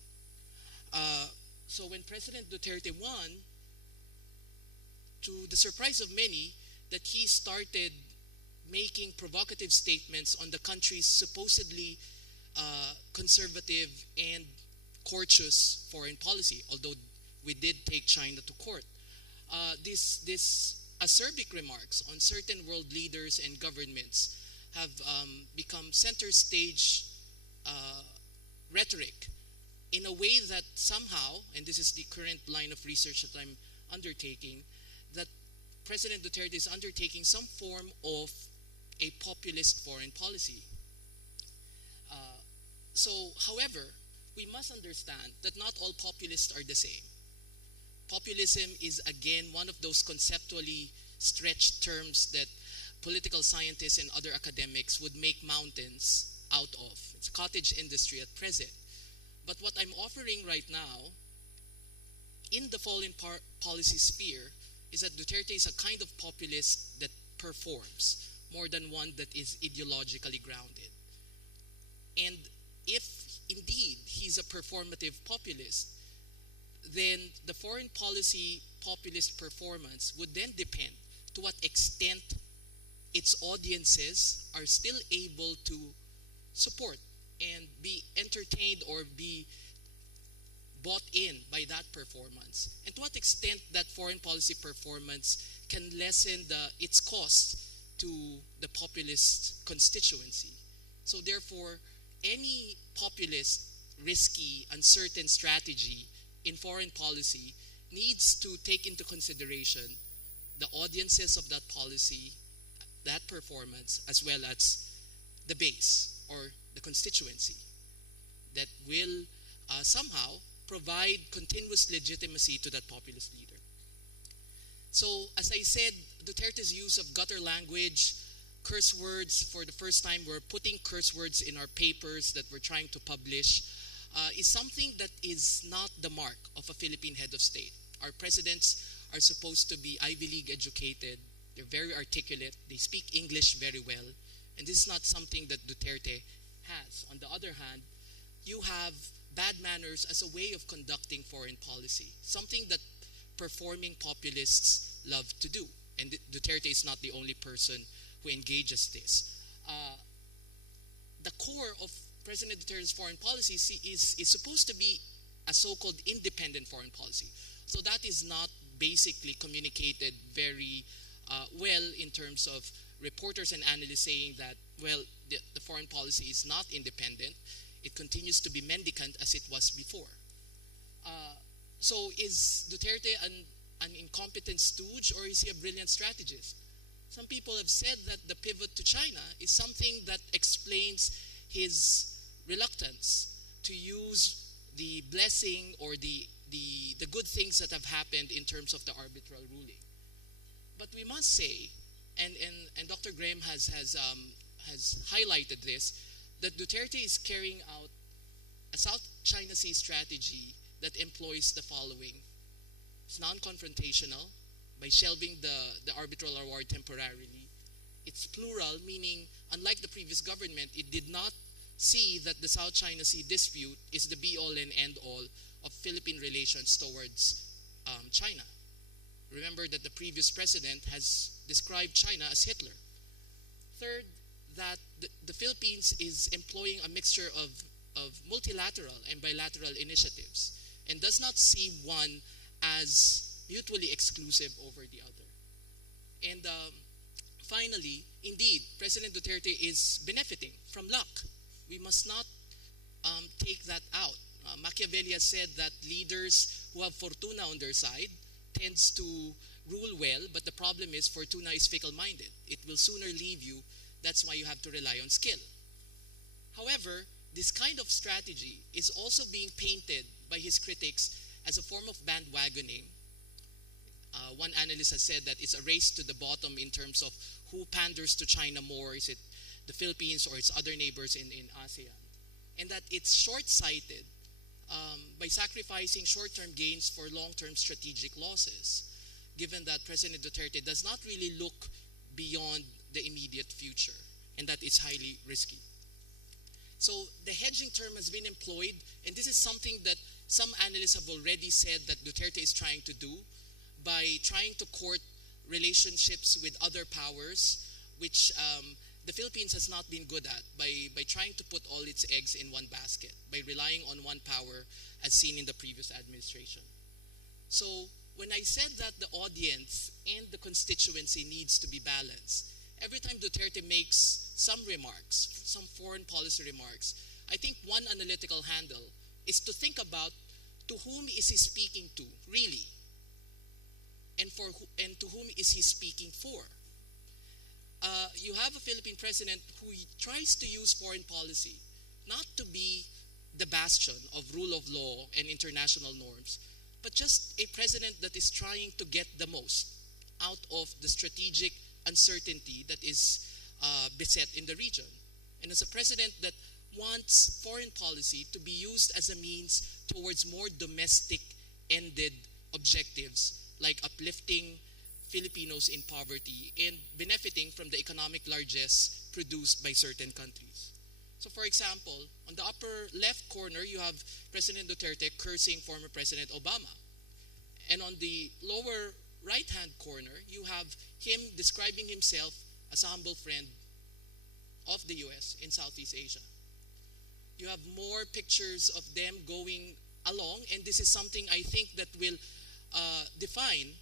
So when President Duterte won, to the surprise of many, that he started making provocative statements on the country's supposedly conservative and courteous foreign policy, although we did take China to court. These acerbic remarks on certain world leaders and governments have become center stage rhetoric in a way that somehow, and this is the current line of research that I'm undertaking, that President Duterte is undertaking some form of a populist foreign policy. However, we must understand that not all populists are the same. Populism is, again, one of those conceptually stretched terms that political scientists and other academics would make mountains out of. It's a cottage industry at present. But what I'm offering right now in the foreign policy sphere is that Duterte is a kind of populist that performs more than one that is ideologically grounded. And if indeed he's a performative populist, then the foreign policy populist performance would then depend to what extent its audiences are still able to support and be entertained or be bought in by that performance, and to what extent that foreign policy performance can lessen its cost to the populist constituency. So therefore, any populist, risky, uncertain strategy in foreign policy needs to take into consideration the audiences of that policy, that performance, as well as the base or the constituency that will somehow provide continuous legitimacy to that populist leader. So, as I said, Duterte's use of gutter language, curse words, for the first time we're putting curse words in our papers that we're trying to publish, is something that is not the mark of a Philippine head of state. Our presidents are supposed to be Ivy League educated, they're very articulate, they speak English very well, and this is not something that Duterte has. On the other hand, you have bad manners as a way of conducting foreign policy, something that performing populists love to do. And Duterte is not the only person who engages this. The core of President Duterte's foreign policy is supposed to be a so-called independent foreign policy. So that is not basically communicated very well in terms of reporters and analysts saying that, well, the foreign policy is not independent. It continues to be mendicant as it was before. So is Duterte an incompetent stooge, or is he a brilliant strategist? Some people have said that the pivot to China is something that explains his reluctance to use the blessing or the good things that have happened in terms of the arbitral ruling. But we must say, and Dr. Graham has highlighted this, that Duterte is carrying out a South China Sea strategy that employs the following. It's non-confrontational by shelving the arbitral award temporarily. It's plural, meaning unlike the previous government, it did not see that the South China Sea dispute is the be-all and end-all of Philippine relations towards China. Remember that the previous president has described China as Hitler. Third, that the Philippines is employing a mixture of multilateral and bilateral initiatives and does not see one as mutually exclusive over the other. And finally, indeed, President Duterte is benefiting from luck. We must not take that out. Machiavelli has said that leaders who have fortuna on their side tends to rule well, but the problem is fortuna is fickle-minded. It will sooner leave you. That's why you have to rely on skill. However, this kind of strategy is also being painted by his critics as a form of bandwagoning. One analyst has said that it's a race to the bottom in terms of who panders to China more. Is it the Philippines or its other neighbors in ASEAN? And that it's short-sighted by sacrificing short-term gains for long-term strategic losses, given that President Duterte does not really look beyond the immediate future, and that is highly risky. So the hedging term has been employed, and this is something that some analysts have already said that Duterte is trying to do by trying to court relationships with other powers, which the Philippines has not been good at, by trying to put all its eggs in one basket, by relying on one power as seen in the previous administration. So when I said that the audience and the constituency needs to be balanced, every time Duterte makes some remarks, some foreign policy remarks, I think one analytical handle is to think about to whom is he speaking to, really? And to whom is he speaking for? You have a Philippine president who tries to use foreign policy not to be the bastion of rule of law and international norms, but just a president that is trying to get the most out of the strategic uncertainty that is beset in the region. And as a president that wants foreign policy to be used as a means towards more domestic-ended objectives like uplifting Filipinos in poverty and benefiting from the economic largesse produced by certain countries. So for example, on the upper left corner, you have President Duterte cursing former President Obama. And on the lower right-hand corner, you have him describing himself as a humble friend of the US in Southeast Asia. You have more pictures of them going along, and this is something I think that will define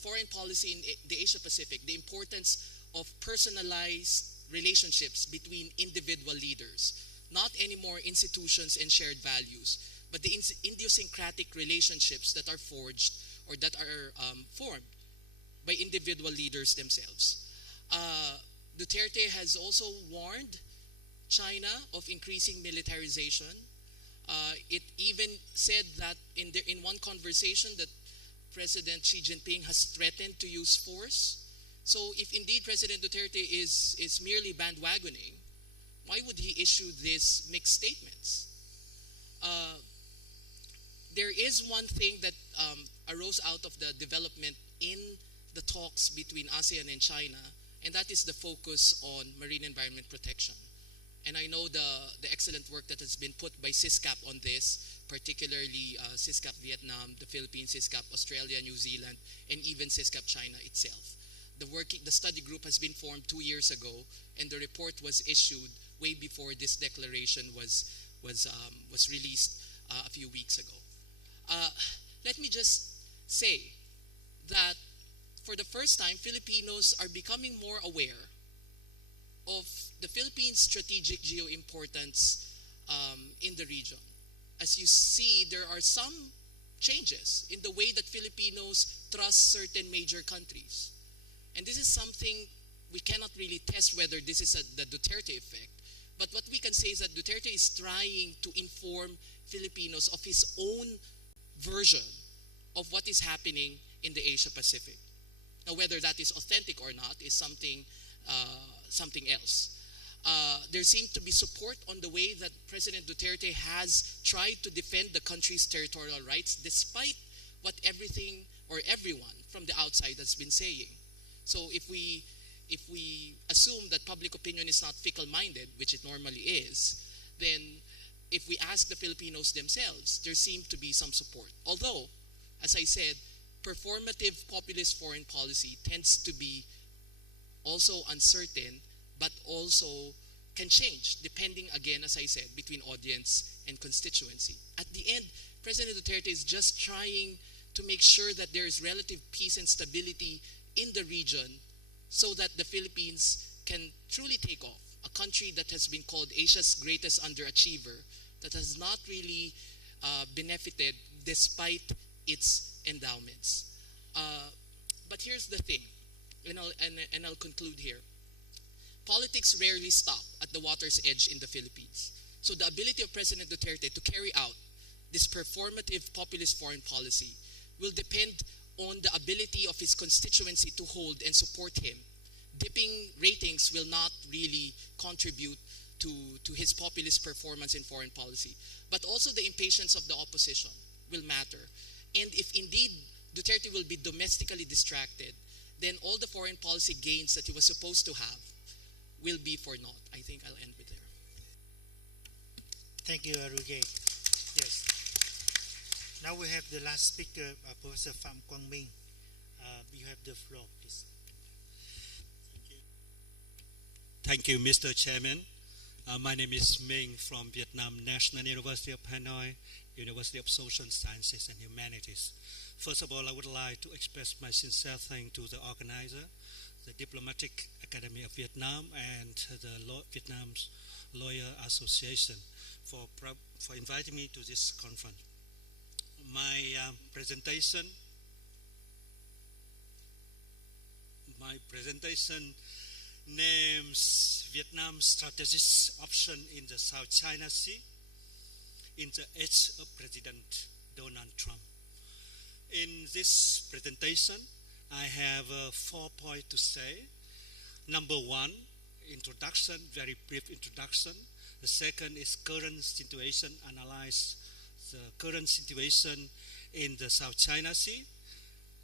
foreign policy in the Asia-Pacific, the importance of personalized relationships between individual leaders, not anymore institutions and shared values, but the idiosyncratic relationships that are forged or that are formed by individual leaders themselves. Duterte has also warned China of increasing militarization. It even said that in one conversation that President Xi Jinping has threatened to use force. So if indeed President Duterte is merely bandwagoning, why would he issue these mixed statements? There is one thing that arose out of the development in the talks between ASEAN and China, and that is the focus on marine environment protection. And I know the excellent work that has been put by SysCap on this, particularly SysCap Vietnam, the Philippines, SysCap Australia, New Zealand, and even SysCap China itself. The study group has been formed 2 years ago, and the report was issued way before this declaration was released a few weeks ago. Let me just say that for the first time, Filipinos are becoming more aware of the Philippines' strategic geo-importance in the region. As you see, there are some changes in the way that Filipinos trust certain major countries. And this is something we cannot really test whether this is the Duterte effect. But what we can say is that Duterte is trying to inform Filipinos of his own version of what is happening in the Asia-Pacific. Now, whether that is authentic or not is something else. There seems to be support on the way that President Duterte has tried to defend the country's territorial rights despite what everything or everyone from the outside has been saying. So if we assume that public opinion is not fickle-minded, which it normally is, then if we ask the Filipinos themselves, there seems to be some support. Although, as I said, performative populist foreign policy tends to be also uncertain, but also can change, depending, again, as I said, between audience and constituency. At the end, President Duterte is just trying to make sure that there is relative peace and stability in the region so that the Philippines can truly take off. A country that has been called Asia's greatest underachiever, that has not really benefited despite its endowments. But here's the thing, and I'll conclude here. Politics rarely stop at the water's edge in the Philippines. So the ability of President Duterte to carry out this performative populist foreign policy will depend on the ability of his constituency to hold and support him. Dipping ratings will not really contribute to his populist performance in foreign policy. But also the impatience of the opposition will matter. And if indeed Duterte will be domestically distracted, then all the foreign policy gains that he was supposed to have will be for naught. I think I'll end with there. Thank you, Ruge. Yes. Now we have the last speaker, Professor Pham Quang Minh. You have the floor, please. Thank you, Mr. Chairman. My name is Minh from Vietnam National University of Hanoi, University of Social Sciences and Humanities. First of all, I would like to express my sincere thanks to the organizer, the Diplomatic Academy of Vietnam, and the Vietnam's Lawyer Association for inviting me to this conference. My presentation names Vietnam's strategic option in the South China Sea in the age of President Donald Trump. In this presentation, I have 4 points to say. Number 1, introduction, very brief introduction. The second is current situation, analyze the current situation in the South China Sea.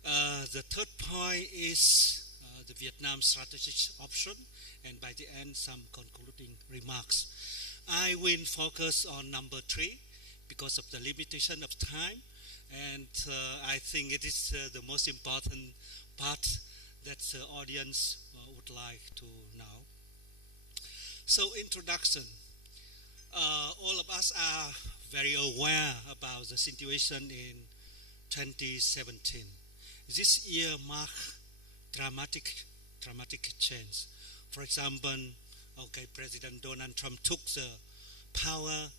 The third point is the Vietnam strategic option, and by the end, some concluding remarks. I will focus on number 3 because of the limitation of time, and I think it is the most important part that the audience would like to know. So, introduction. All of us are very aware about the situation in 2017. This year marked dramatic change. For example, President Donald Trump took the power,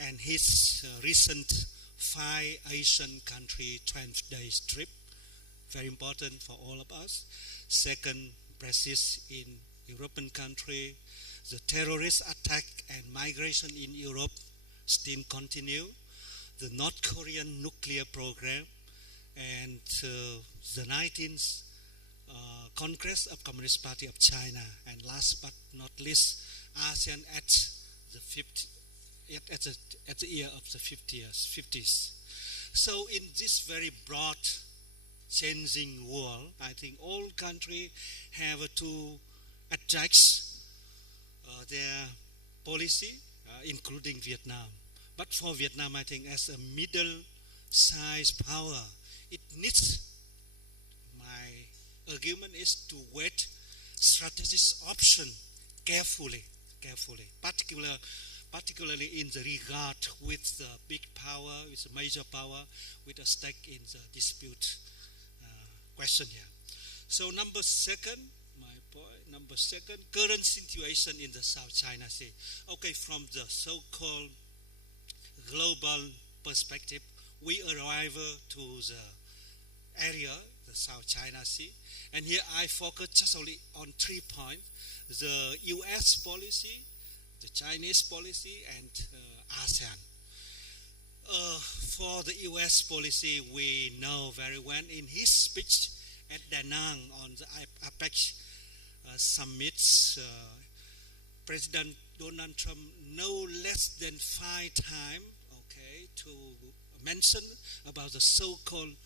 and his recent 5 Asian country 12-day trip, very important for all of us. Second, Brexit in European country. The terrorist attack and migration in Europe still continue. The North Korean nuclear program, and the 19th Congress of Communist Party of China, and last but not least, ASEAN at the year of the 50s. So in this very broad changing world, I think all countries have to adjust their policy, including Vietnam. But for Vietnam, I think as a middle-sized power, it needs, my argument is to weigh strategic option carefully, particularly in the regard with the big power, with the major power, with a stake in the dispute question here. So number second, current situation in the South China Sea. Okay, from the so-called global perspective, we arrive to the area, the South China Sea, and here I focus just only on 3 points: the U.S. policy, the Chinese policy, and ASEAN. For the U.S. policy, we know very well in his speech at Da Nang on the APEC summits, President Donald Trump no less than 5 times, okay, to mention about the so-called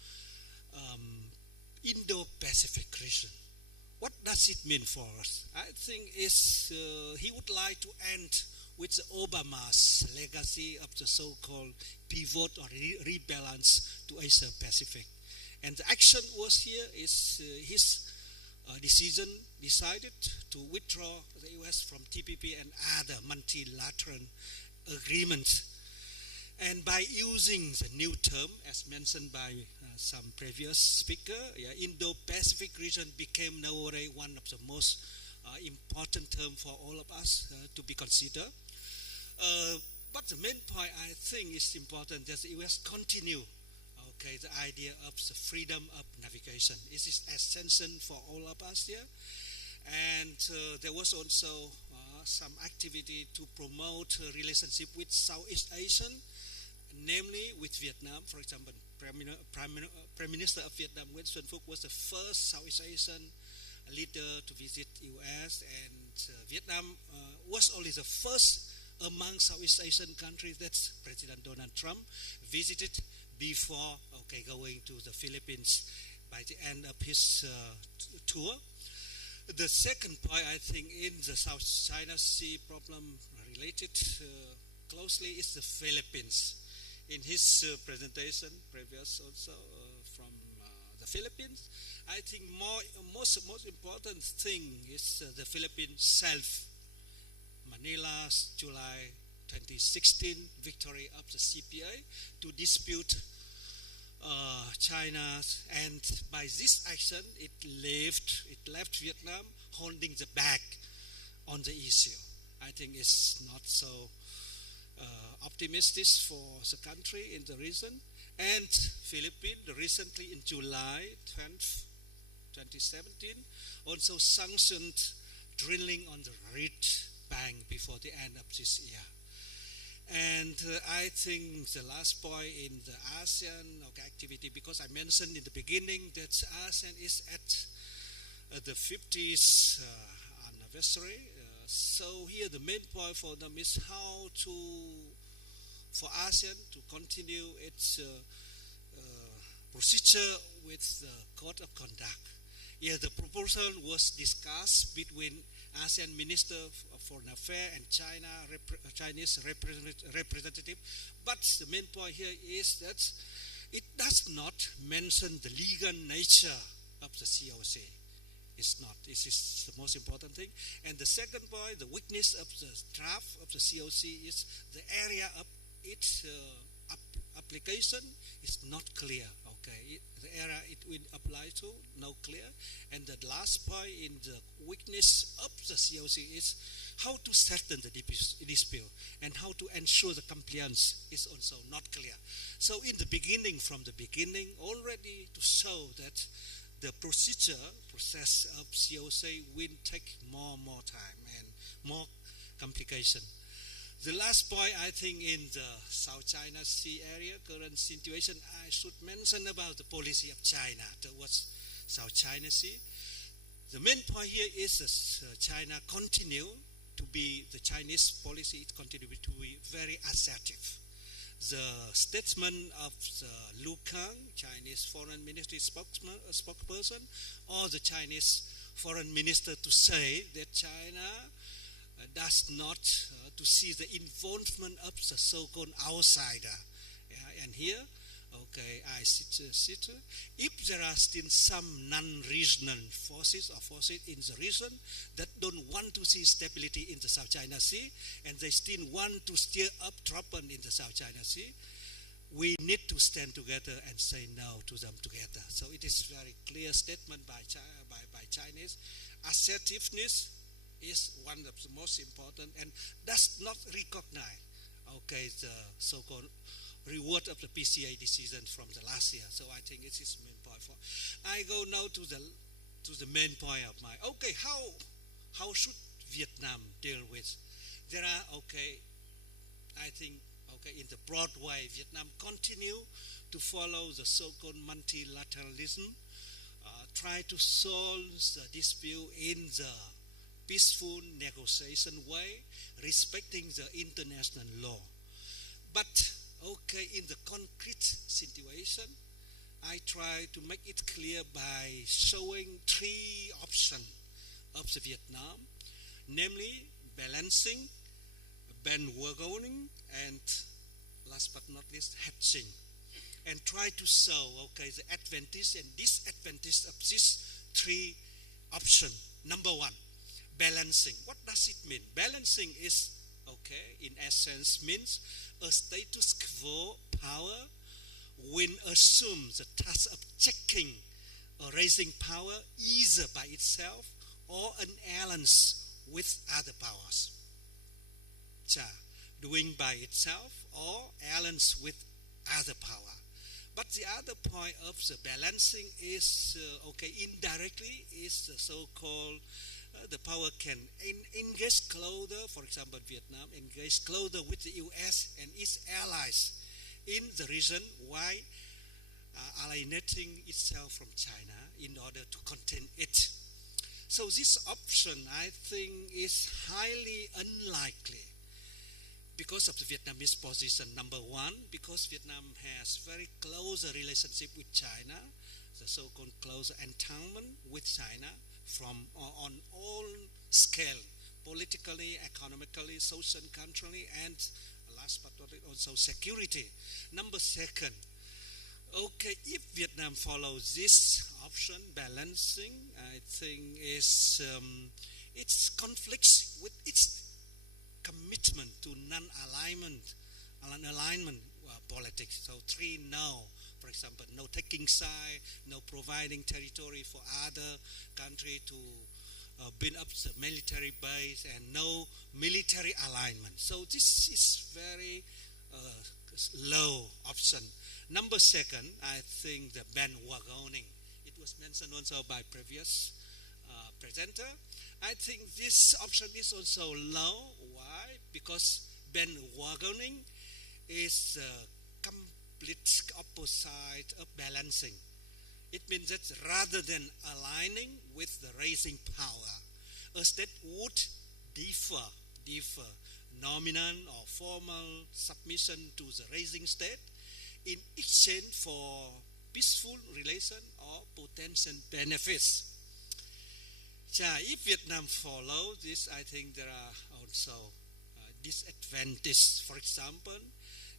Indo-Pacific region. What does it mean for us? I think he would like to end with the Obama's legacy of the so-called pivot or rebalance to Asia-Pacific. And the action was here is his decided to withdraw the U.S. from TPP and other multilateral agreements. And by using the new term, as mentioned by some previous speaker, Indo-Pacific region became nowadays one of the most important terms for all of us to be considered. But the main point I think is important that the U.S. continue the idea of the freedom of navigation. This is essential for all of us here. And there was also some activity to promote a relationship with Southeast Asian, namely with Vietnam. For example, Prime Minister of Vietnam, Nguyen was the first Southeast Asian leader to visit U.S. and Vietnam was only the first among Southeast Asian countries that President Donald Trump visited before going to the Philippines by the end of his tour. The second point, I think, in the South China Sea problem related closely is the Philippines. In his presentation, previous also from the Philippines, I think most important thing is the Philippines self. Manila's July 2016 victory of the CPA to dispute China, and by this action it left Vietnam holding the bag on the issue. I think it's not so optimistic for the country in the region. And Philippines recently in July 10th, 2017 also sanctioned drilling on the Red Bank before the end of this year. And I think the last point in the ASEAN activity, because I mentioned in the beginning that ASEAN is at the 50th anniversary. So here the main point for them is how for ASEAN to continue its procedure with the Code of Conduct. Yeah, the proposal was discussed between ASEAN Minister of Foreign Affairs and Chinese representative. But the main point here is that it does not mention the legal nature of the COC. It's not. This is the most important thing. And the second point, the weakness of the draft of the COC is the area of its application is not clear. The area it will apply to, no clear. And the last point in the weakness of the COC is how to settle the dispute and how to ensure the compliance is also not clear. So from the beginning, already to show that the process of COC will take more time and more complication. The last point, I think, in the South China Sea area, current situation, I should mention about the policy of China towards South China Sea. The main point here is that China continue to be, the Chinese policy, it continue to be very assertive. The statement of the Lu Kang, Chinese Foreign Ministry spokesperson, or the Chinese Foreign Minister to say that China does not to see the involvement of the so-called outsider. Yeah, and here, okay, I sit. If there are still some non-regional forces or forces in the region that don't want to see stability in the South China Sea, and they still want to stir up trouble in the South China Sea, we need to stand together and say no to them together. So it is very clear statement by Chinese. Assertiveness is one of the most important and does not recognize, okay, the so-called reward of the PCA decision from the last year. So I think it is main point. I go now to the main point of my, okay, how should Vietnam deal with? There are, okay, I think, okay, in the broad way, Vietnam continue to follow the so-called multilateralism, try to solve the dispute in the peaceful negotiation way, respecting the international law. But, okay, in the concrete situation, I try to make it clear by showing three options of the Vietnam, namely balancing, bandwagoning, and last but not least, hedging. And try to show, okay, the advantage and disadvantage of these three options. Number one, balancing. What does it mean? Balancing is, okay, in essence means a status quo power when assumes the task of checking or raising power either by itself or an alliance with other powers. Doing by itself or alliance with other power. But the other point of the balancing is, okay, indirectly is the so-called, the power can engage closer, for example, Vietnam, engage closer with the US and its allies in the region while alienating itself from China in order to contain it. So this option, I think, is highly unlikely because of the Vietnamese position. Number one, because Vietnam has very close relationship with China, the so-called close entanglement with China from on all scale, politically, economically, social, culturally, and last but not least, also security. Number second, okay, if Vietnam follows this option, balancing, I think is its conflicts with its commitment to non-alignment politics. So three no, for example, no taking side, no providing territory for other country to build up the military base, and no military alignment. So this is very low option. Number second, I think the bandwagoning. It was mentioned also by previous presenter. I think this option is also low. Why? Because bandwagoning is the complete opposite of balancing. It means that rather than aligning with the raising power, a state would defer nominal or formal submission to the raising state in exchange for peaceful relation or potential benefits. If Vietnam follows this, I think there are also disadvantages. For example,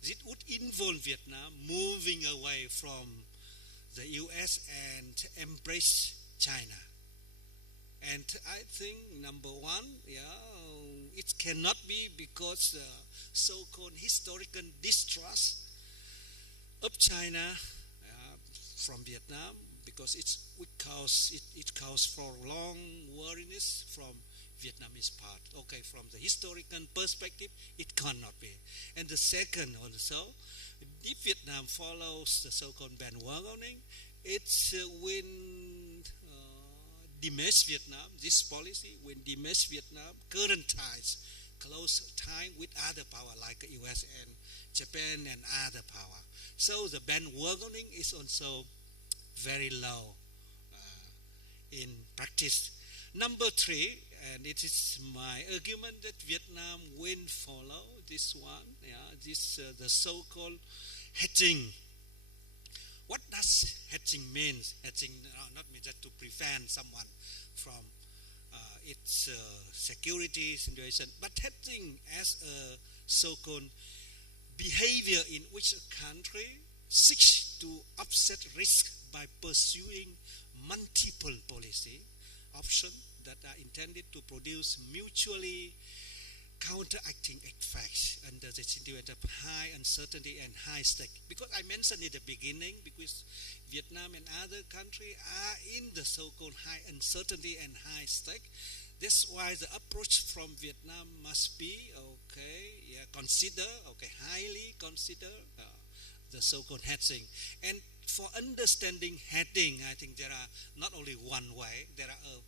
it would involve Vietnam moving away from the US and embrace China. And I think number one, it cannot be because so-called historical distrust of China from Vietnam, because it caused for long weariness from Vietnamese part. Okay, from the historical perspective, it cannot be. And the second also, if Vietnam follows the so-called bandwagoning, it's when diminish Vietnam, this policy, when diminish Vietnam current ties, close tie with other power like US and Japan and other power. So the bandwagoning is also very low in practice. Number three, and it is my argument that Vietnam will follow this one, the so-called hedging. What does hedging mean? Hedging not mean that to prevent someone from its security situation, but hedging as a so-called behavior in which a country seeks to offset risk by pursuing multiple policy options that are intended to produce mutually counteracting effects under the situation of high uncertainty and high stake. Because I mentioned in the beginning, because Vietnam and other countries are in the so-called high uncertainty and high stake. That's why the approach from Vietnam must be, highly consider the so-called hedging. And for understanding hedging, I think there are not only one way, there are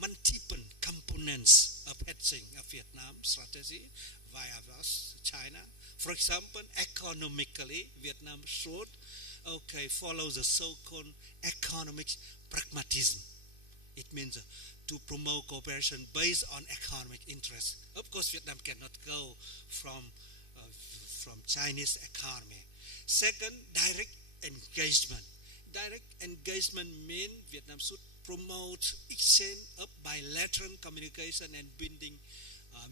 multiple components of hedging of Vietnam strategy via China. For example, economically, Vietnam should follow the so-called economic pragmatism. It means to promote cooperation based on economic interests. Of course, Vietnam cannot go from Chinese economy. Second, direct engagement. Direct engagement means Vietnam should promote exchange of bilateral communication and building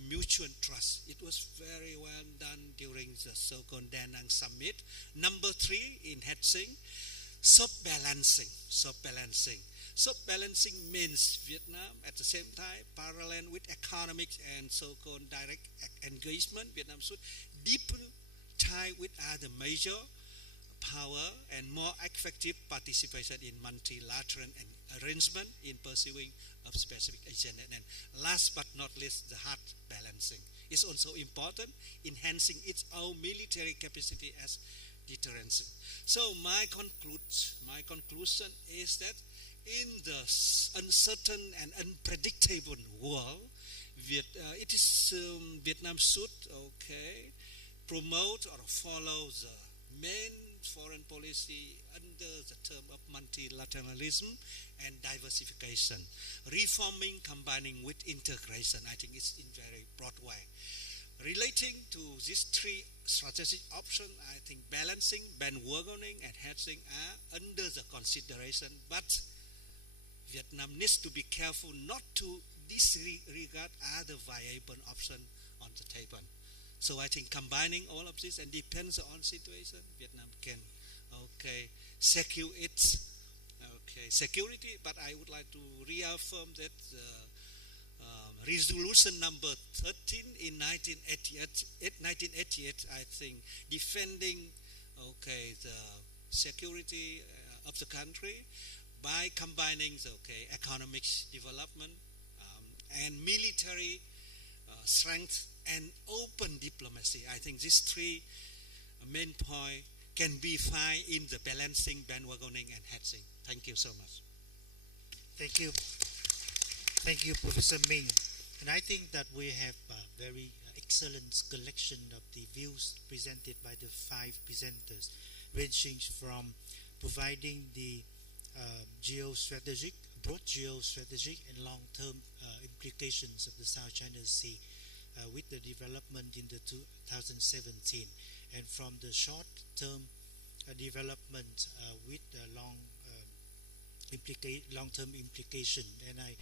mutual trust. It was very well done during the so-called Da Nang summit. Number 3 in hedging, soft balancing. Soft balancing means Vietnam at the same time, parallel with economic and so-called direct engagement, Vietnam should deepen tie with other major power and more effective participation in multilateral arrangement in pursuing of specific agenda. And last but not least, the hard balancing is also important, enhancing its own military capacity as deterrence. So my conclusion is that in the uncertain and unpredictable world, Vietnam should promote or follow the main foreign policy under the term of multilateralism and diversification, reforming, combining with integration. I think it's in very broad way. Relating to these 3 strategic options, I think balancing, bandwagoning, and hedging are under the consideration, but Vietnam needs to be careful not to disregard other viable options on the table. So I think combining all of this, and depends on situation, Vietnam can secure its security. But I would like to reaffirm that resolution number 13 in 1988, I think, defending the security of the country by combining the economic development and military strength and open diplomacy. I think these 3 main points can be found in the balancing, bandwagoning, and hedging. Thank you so much. Thank you. Thank you, Professor Ming. And I think that we have a very excellent collection of the views presented by the 5 presenters, ranging from providing the broad geostrategic and long-term implications of the South China Sea with the development in the 2017, and from the short-term development with the long-term implication. And I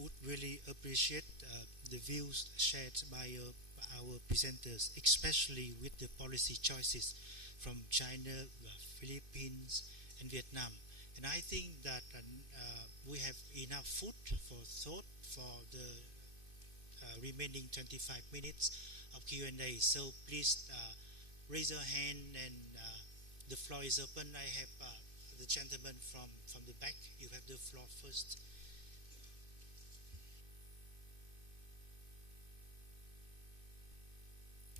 would really appreciate the views shared by our presenters, especially with the policy choices from China, Philippines, and Vietnam. And I think that we have enough food for thought for the remaining 25 minutes of Q&A. So please raise your hand, and the floor is open. I have the gentleman from the back. You have the floor first.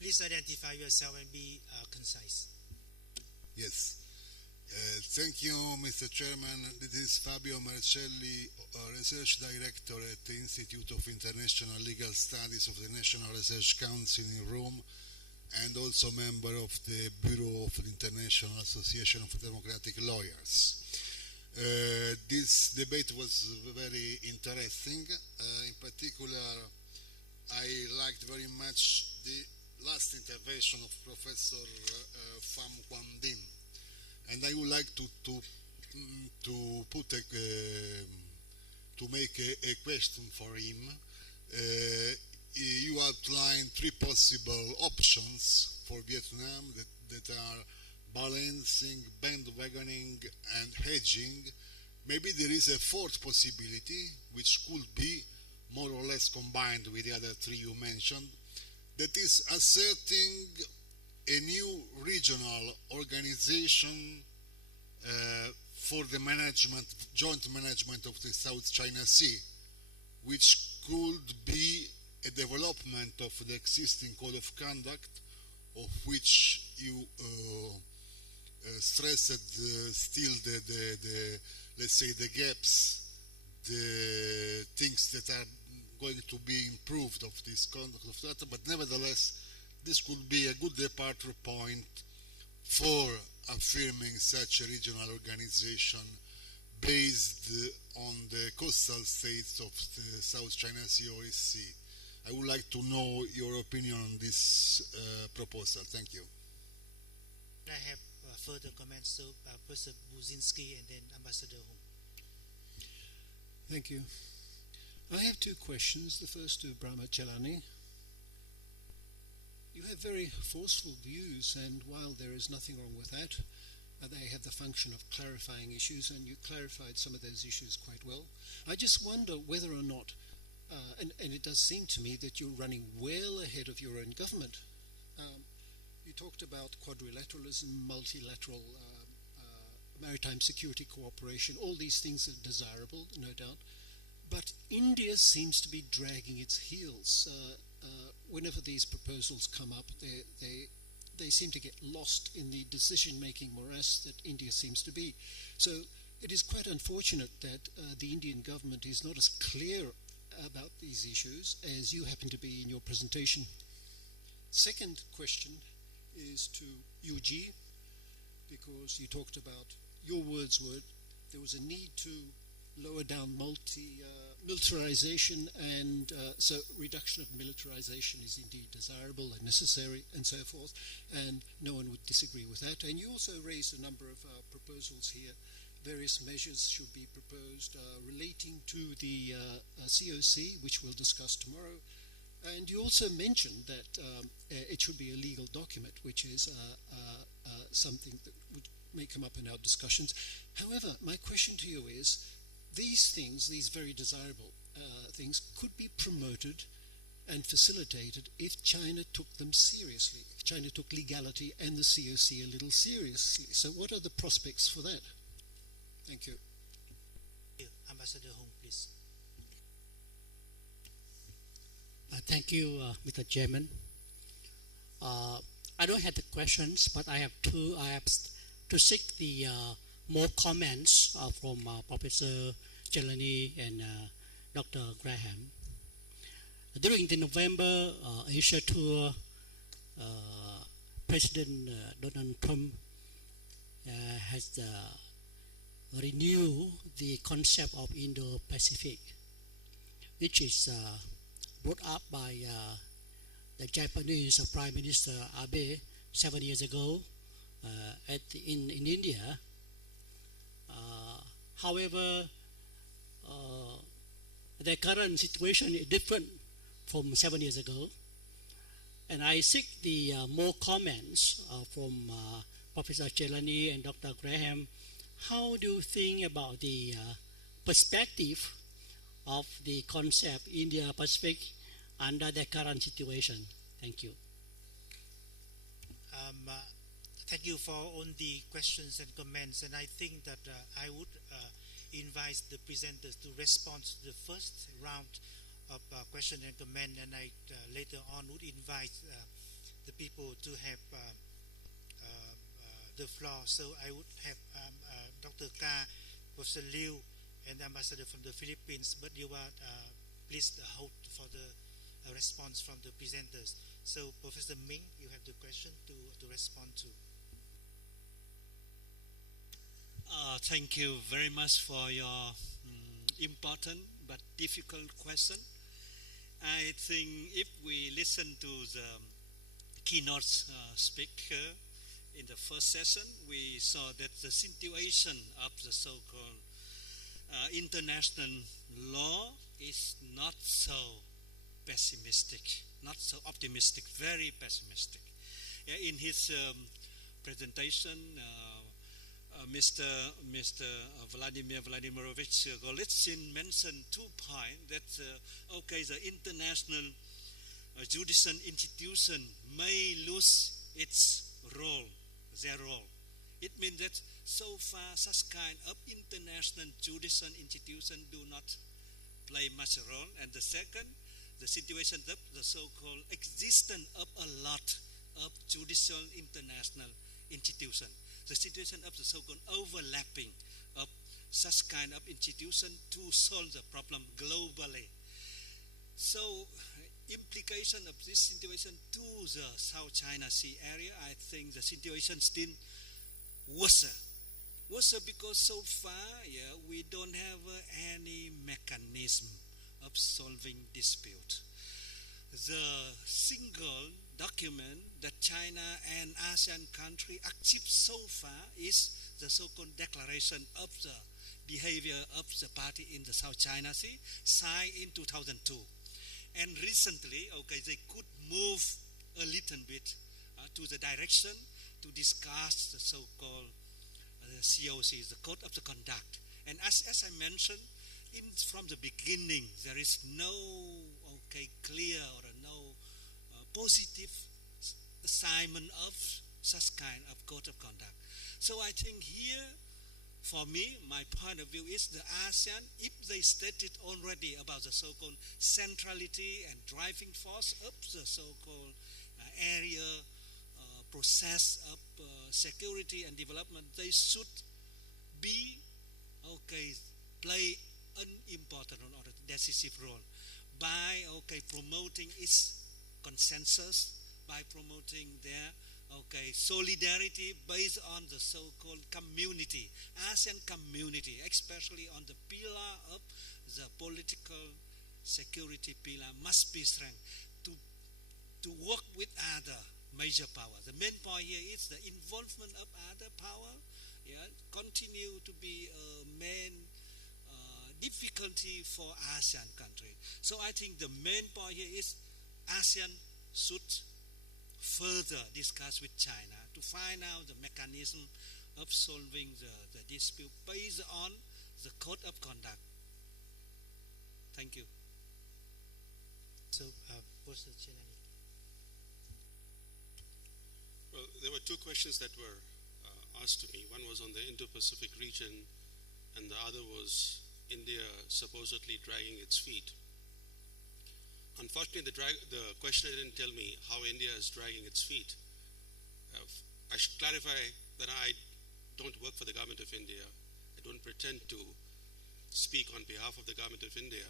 Please identify yourself and be concise. Yes. Thank you, Mr. Chairman. This is Fabio Marcelli, Research Director at the Institute of International Legal Studies of the National Research Council in Rome, and also member of the Bureau of the International Association of Democratic Lawyers. This debate was very interesting. In particular, I liked very much the last intervention of Professor Pham Quang Dinh. And I would like to put to make a question for him. You outlined three possible options for Vietnam that are balancing, bandwagoning, and hedging. Maybe there is a fourth possibility, which could be more or less combined with the other three you mentioned, that is asserting a new regional organization for the joint management of the South China Sea, which could be a development of the existing code of conduct, of which you stressed still the let's say the gaps, the things that are going to be improved of this conduct of data, but nevertheless this could be a good departure point for affirming such a regional organization based on the coastal states of the South China Sea or East Sea. I would like to know your opinion on this proposal. Thank you. I have further comments, so Professor Buzinski and then Ambassador Hung. Thank you. I have two questions. The first to Brahma Chellaney. You have very forceful views, and while there is nothing wrong with that, they have the function of clarifying issues, and you clarified some of those issues quite well. I just wonder whether or not, and it does seem to me that you're running well ahead of your own government. You talked about quadrilateralism, multilateral maritime security cooperation. All these things are desirable, no doubt. But India seems to be dragging its heels. Whenever these proposals come up, they seem to get lost in the decision-making morass that India seems to be. So it is quite unfortunate that the Indian government is not as clear about these issues as you happen to be in your presentation. Second question is to UG, because you talked about, your words were, there was a need to lower down militarization, and so reduction of militarization is indeed desirable and necessary and so forth, and no one would disagree with that. And you also raised a number of proposals here. Various measures should be proposed relating to the COC, which we'll discuss tomorrow. And you also mentioned that it should be a legal document, which is something that may come up in our discussions. However, my question to you is, these things, these very desirable things, could be promoted and facilitated if China took them seriously, if China took legality and the COC a little seriously. So what are the prospects for that? Thank you. Ambassador Hung, please. Thank you, Mr. Chairman. I don't have the questions, but I have two. I have to seek the more comments from Professor Chellaney and Dr. Graham. During the November Asia tour, President Donald Trump has renewed the concept of Indo-Pacific, which is brought up by the Japanese Prime Minister Abe 7 years ago in India. However, the current situation is different from 7 years ago, and I seek the more comments from Professor Chellaney and Dr. Graham. How do you think about the perspective of the concept Indo-Pacific under the current situation? Thank you. Thank you for all the questions and comments, and I think that I would invite the presenters to respond to the first round of question and comment, and I later on would invite the people to have the floor. So I would have Dr. Ka, Professor Liu, and the ambassador from the Philippines, but you are please hold for the response from the presenters. So Professor Ming, you have the question to respond to. Thank you very much for your important but difficult question. I think if we listen to the keynote speaker in the first session, we saw that the situation of the so-called international law is not so pessimistic, not so optimistic, very pessimistic. In his presentation, Mr. Vladimir Vladimirovich Golitsyn mentioned 2 points that, okay, the international judicial institution may lose its role, their role. It means that so far such kind of international judicial institution do not play much role. And the second, the situation of the so-called existence of a lot of judicial international institution. The situation of the so-called overlapping of such kind of institution to solve the problem globally. So, implication of this situation to the South China Sea area, I think the situation still worse. Worse because so far, we don't have any mechanism of solving dispute. The single document that China and ASEAN country achieved so far is the so-called declaration of the behavior of the party in the South China Sea, signed in 2002. And recently, okay, they could move a little bit to the direction to discuss the so-called COC, the Code of the Conduct. And as I mentioned, from the beginning, there is no clear or no positive assignment of such kind of Code of Conduct. So I think here, for me, my point of view is the ASEAN, if they stated already about the so-called centrality and driving force of the so-called area process of security and development, they should be, play an important or a decisive role by, promoting its consensus, by promoting their, solidarity based on the so-called community, ASEAN community, especially on the pillar of the political security pillar must be strengthened to work with other major power. The main point here is the involvement of other power continue to be a main difficulty for ASEAN country. So I think the main point here is ASEAN should further discuss with China to find out the mechanism of solving the dispute based on the Code of Conduct. Thank you. So, Professor Chellaney. Well, there were 2 questions that were asked to me. One was on the Indo-Pacific region, and the other was India supposedly dragging its feet. Unfortunately, the questioner didn't tell me how India is dragging its feet. I should clarify that I don't work for the government of India. I don't pretend to speak on behalf of the government of India.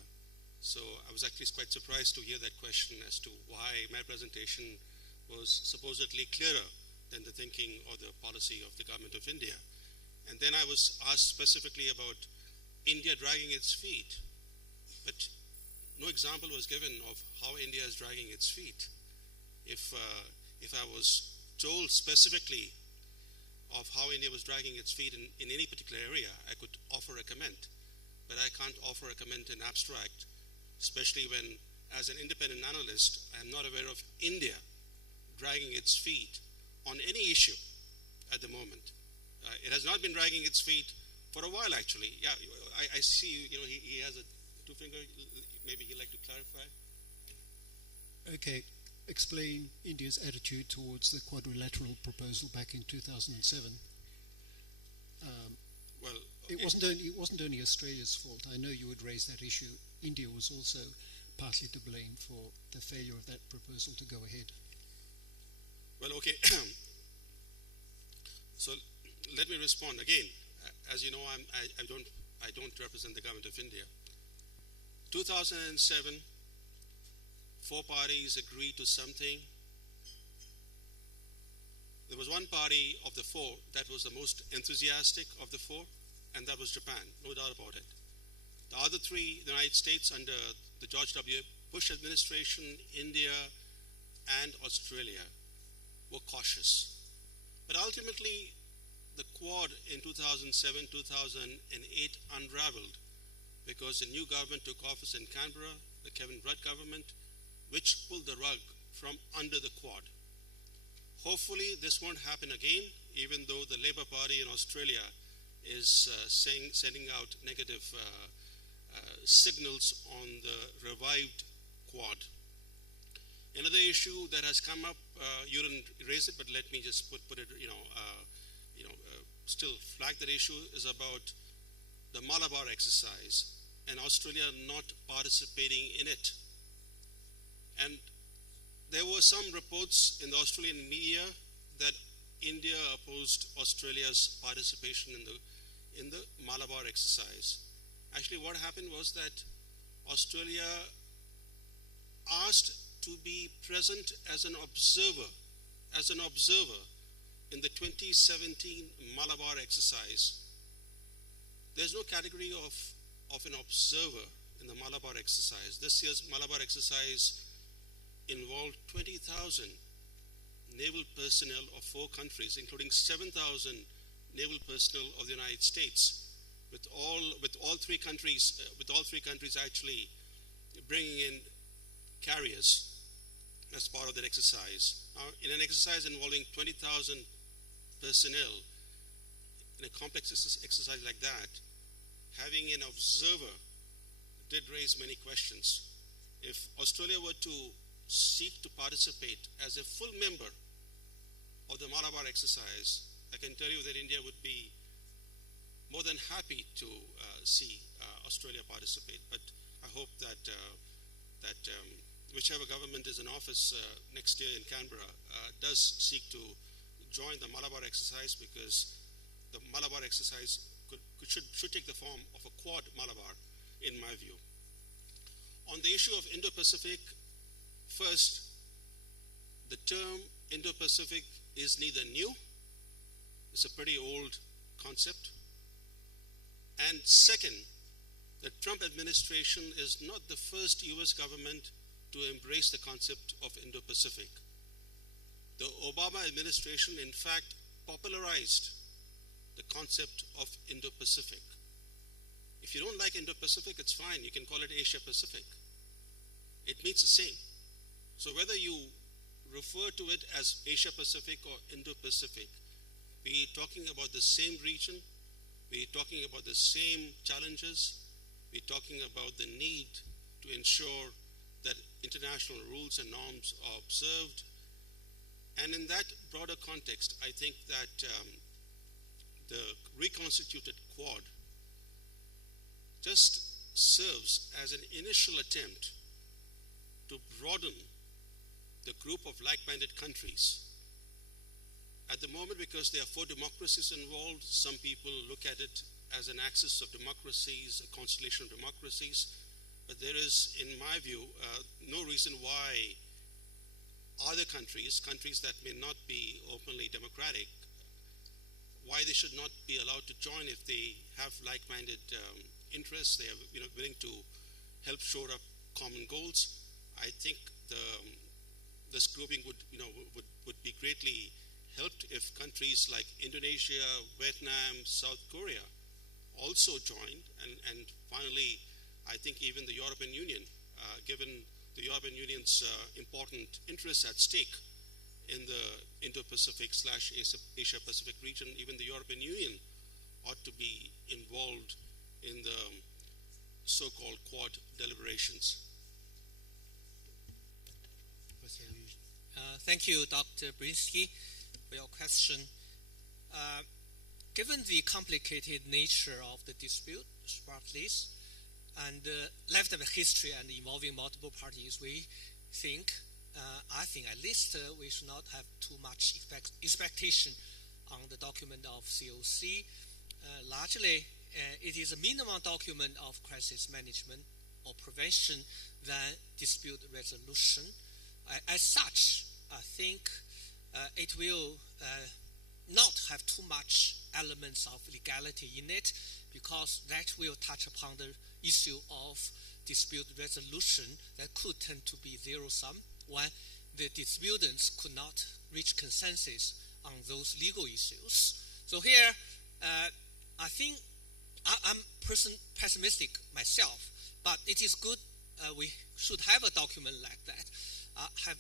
So I was actually quite surprised to hear that question as to why my presentation was supposedly clearer than the thinking or the policy of the government of India. And then I was asked specifically about India dragging its feet. But no example was given of how India is dragging its feet. If I was told specifically of how India was dragging its feet in any particular area, I could offer a comment. But I can't offer a comment in abstract, especially when, as an independent analyst, I am not aware of India dragging its feet on any issue at the moment. It has not been dragging its feet for a while, actually. Yeah, I see, he has a 2-finger. Maybe he'd like to clarify. Okay, explain India's attitude towards the Quadrilateral proposal back in 2007. Well, okay. It wasn't only Australia's fault. I know you would raise that issue. India was also partly to blame for the failure of that proposal to go ahead. Well, okay. So let me respond again. As you know, I don't represent the government of India. 2007, 4 parties agreed to something. There was one party of the 4 that was the most enthusiastic of the 4, and that was Japan, no doubt about it. The other 3, the United States under the George W. Bush administration, India, and Australia, were cautious. But ultimately, the Quad in 2007, 2008 unraveled because a new government took office in Canberra, the Kevin Rudd government, which pulled the rug from under the Quad. Hopefully this won't happen again, even though the Labour Party in Australia is sending out negative signals on the revived Quad. Another issue that has come up, you didn't raise it, but let me just put it, still flag that issue, is about the Malabar exercise and Australia not participating in it. And there were some reports in the Australian media that India opposed Australia's participation in the Malabar exercise. Actually, what happened was that Australia asked to be present as an observer in the 2017 Malabar exercise. There's no category of an observer in the Malabar exercise. This year's Malabar exercise involved 20,000 naval personnel of 4 countries, including 7,000 naval personnel of the United States, with all three countries actually bringing in carriers as part of that exercise. Now, in an exercise involving 20,000 personnel, in a complex exercise like that, having an observer did raise many questions. If Australia were to seek to participate as a full member of the Malabar exercise, I can tell you that India would be more than happy to see Australia participate. But I hope that whichever government is in office next year in Canberra does seek to join the Malabar exercise, because the Malabar exercise should take the form of a Quad Malabar, in my view. On the issue of Indo-Pacific, first, the term Indo-Pacific is neither new, it's a pretty old concept. And second, the Trump administration is not the first US government to embrace the concept of Indo-Pacific. The Obama administration, in fact, popularized the concept of Indo-Pacific. If you don't like Indo-Pacific, it's fine. You can call it Asia-Pacific. It means the same. So whether you refer to it as Asia-Pacific or Indo-Pacific, we're talking about the same region, we're talking about the same challenges, we're talking about the need to ensure that international rules and norms are observed. And in that broader context, I think that the reconstituted Quad just serves as an initial attempt to broaden the group of like-minded countries. At the moment, because there are 4 democracies involved, some people look at it as an axis of democracies, a constellation of democracies, but there is, in my view, no reason why other countries that may not be openly democratic, why they should not be allowed to join if they have like-minded interests, they are willing to help shore up common goals. I think this grouping would be greatly helped if countries like Indonesia, Vietnam, South Korea also joined, and finally, I think even the European Union, given the European Union's important interests at stake in the Indo-Pacific / Asia-Pacific region, even the European Union ought to be involved in the so-called Quad deliberations. Thank you, Dr. Brinsky, for your question. Given the complicated nature of the dispute, Sparkley's, and left of history and involving multiple parties, we think, I think at least we should not have too much expectation on the document of COC. Largely, it is a minimum document of crisis management or prevention than dispute resolution. As such, I think it will not have too much elements of legality in it, because that will touch upon the issue of dispute resolution that could tend to be zero-sum when the disputants could not reach consensus on those legal issues. So here, I think I'm pessimistic myself, but it is good we should have a document like that, have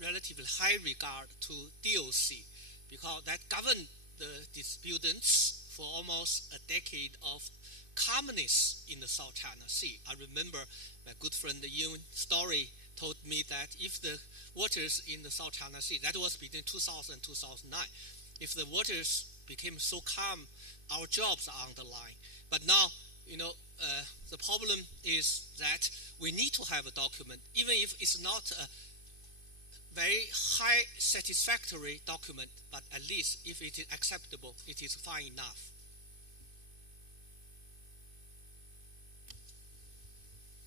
relatively high regard to DOC, because that governed the disputants for almost a decade of calmness in the South China Sea. I remember my good friend Nguyen story told me that if the waters in the South China Sea, that was between 2000 and 2009, if the waters became so calm, our jobs are on the line. But now, the problem is that we need to have a document, even if it's not a very high satisfactory document, but at least if it is acceptable, it is fine enough.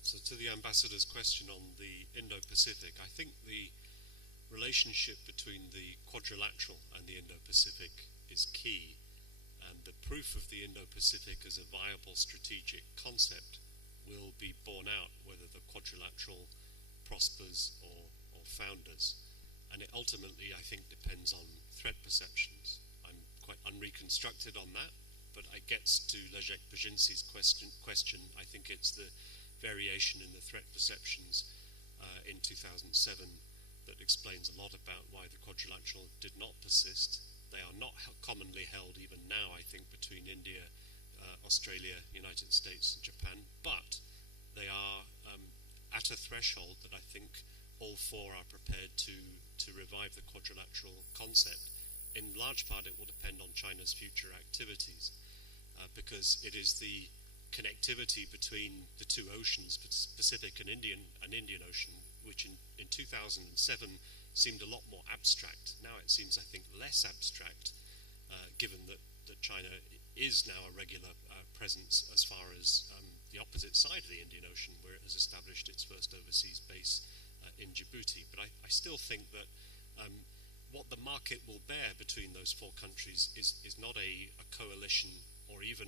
So to the ambassador's question on the Indo-Pacific, I think the relationship between the Quadrilateral and the Indo-Pacific is key, and the proof of the Indo-Pacific as a viable strategic concept will be borne out whether the Quadrilateral prospers or founders. And it ultimately, I think, depends on threat perceptions. I'm quite unreconstructed on that, but it gets to Leszek Brzezinski's question. I think it's the variation in the threat perceptions in 2007 that explains a lot about why the Quadrilateral did not persist. They are not commonly held even now, I think, between India, Australia, United States and Japan, but they are at a threshold that I think all four are prepared to revive the Quadrilateral concept. In large part, it will depend on China's future activities, because it is the connectivity between the two oceans, Pacific and Indian Ocean, which in 2007 seemed a lot more abstract. Now it seems, I think, less abstract, given that China is now a regular presence as far as the opposite side of the Indian Ocean, where it has established its first overseas base in Djibouti. But I still think that what the market will bear between those four countries is not a coalition or even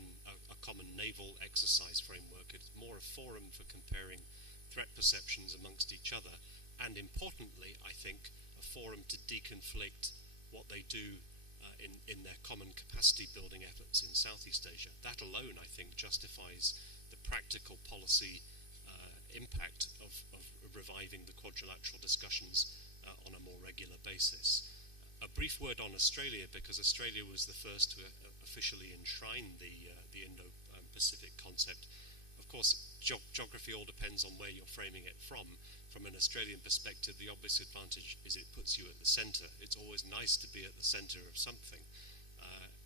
a common naval exercise framework. It's more a forum for comparing threat perceptions amongst each other, and importantly, I think, a forum to deconflict what they do in their common capacity building efforts in Southeast Asia. That alone, I think, justifies the practical policy impact of reviving the Quadrilateral discussions on a more regular basis. A brief word on Australia, because Australia was the first to officially enshrine the Indo-Pacific concept. Of course, geography all depends on where you're framing it from. From an Australian perspective, the obvious advantage is it puts you at the centre. It's always nice to be at the centre of something,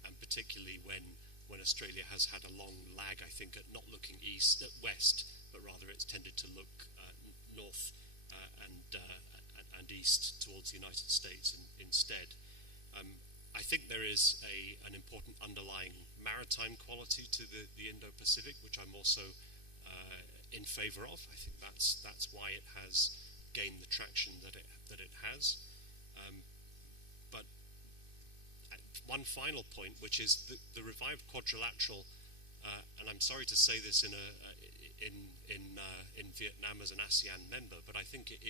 and particularly when Australia has had a long lag, I think, at not looking west, but rather it's tended to look north and east towards the United States instead. I think there is an important underlying maritime quality to the Indo-Pacific, which I'm also in favour of. I think that's why it has gained the traction that it has. But one final point, which is the revived Quadrilateral, and I'm sorry to say this in Vietnam as an ASEAN member, but I think it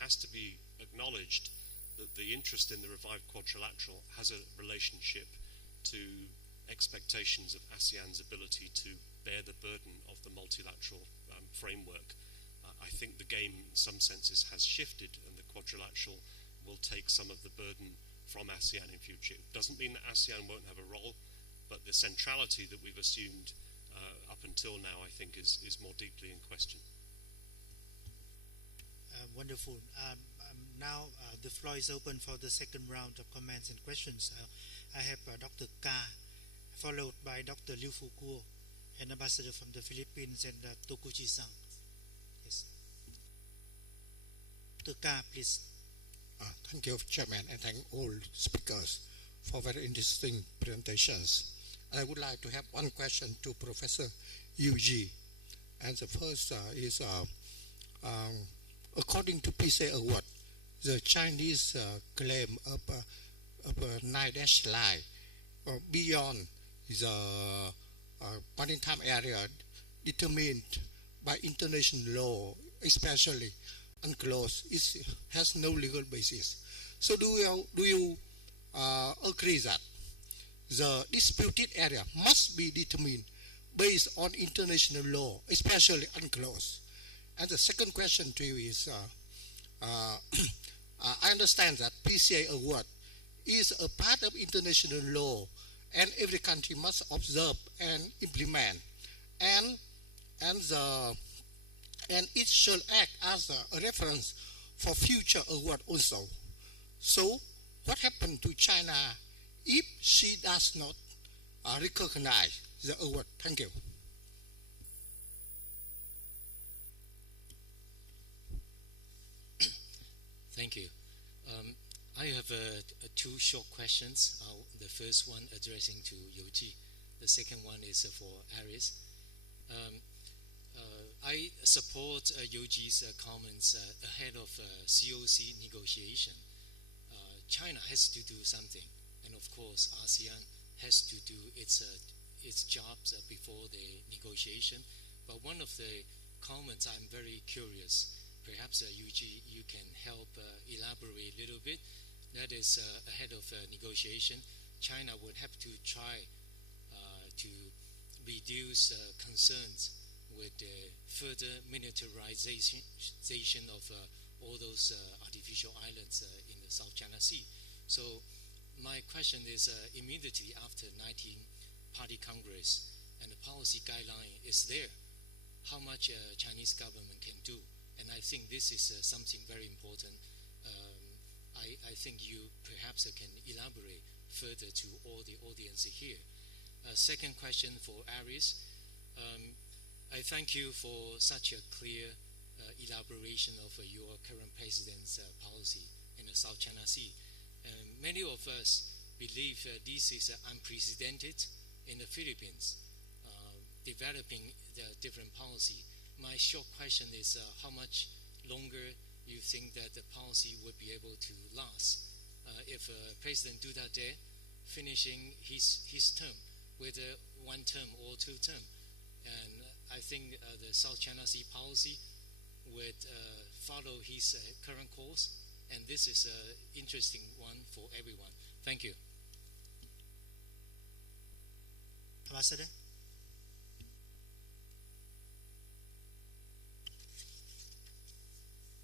has to be acknowledged that the interest in the revived Quadrilateral has a relationship to expectations of ASEAN's ability to bear the burden of the multilateral framework. I think the game in some senses has shifted, and the Quadrilateral will take some of the burden from ASEAN in future. It doesn't mean that ASEAN won't have a role, but the centrality that we've assumed up until now, I think, is more deeply in question. Wonderful. Now the floor is open for the second round of comments and questions. I have Dr. Ka, followed by Dr. Liu Fukuo, an ambassador from the Philippines, and Tokuchi-san. Yes. Dr. Ka, please. Thank you, Chairman, and thank all speakers for very interesting presentations. I would like to have one question to Professor Yu-ji. And the first is, according to PCA Award, the Chinese claim of a 9-dash line beyond the maritime area determined by international law, especially UNCLOS, has no legal basis. So do you agree that the disputed area must be determined based on international law, especially UNCLOS? And the second question to you is, I understand that PCA award is a part of international law, and every country must observe and implement, and it should act as a reference for future award also. So, what happened to China if she does not recognize the award? Thank you. Thank you. I have two short questions. The first one addressing to Yuji. The second one is for Aris. I support Yuji's comments ahead of COC negotiation. China has to do something, and of course ASEAN has to do its jobs before the negotiation. But one of the comments I'm very curious, perhaps Yuji, you can help elaborate a little bit. That is, ahead of negotiation, China would have to try to reduce concerns with further militarization of all those artificial islands in the South China Sea. So my question is, immediately after 19-party Congress and the policy guideline is there, how much Chinese government can do? And I think this is something very important. I think you perhaps can elaborate further to all the audience here. Second question for Aris. I thank you for such a clear elaboration of your current president's policy in the South China Sea. Many of us believe this is unprecedented in the Philippines, developing the different policy. My short question is how much longer you think that the policy would be able to last if President Duterte finishing his term with one term or two term. And I think the South China Sea policy would follow his current course, and this is an interesting one for everyone. Thank you. Ambassador?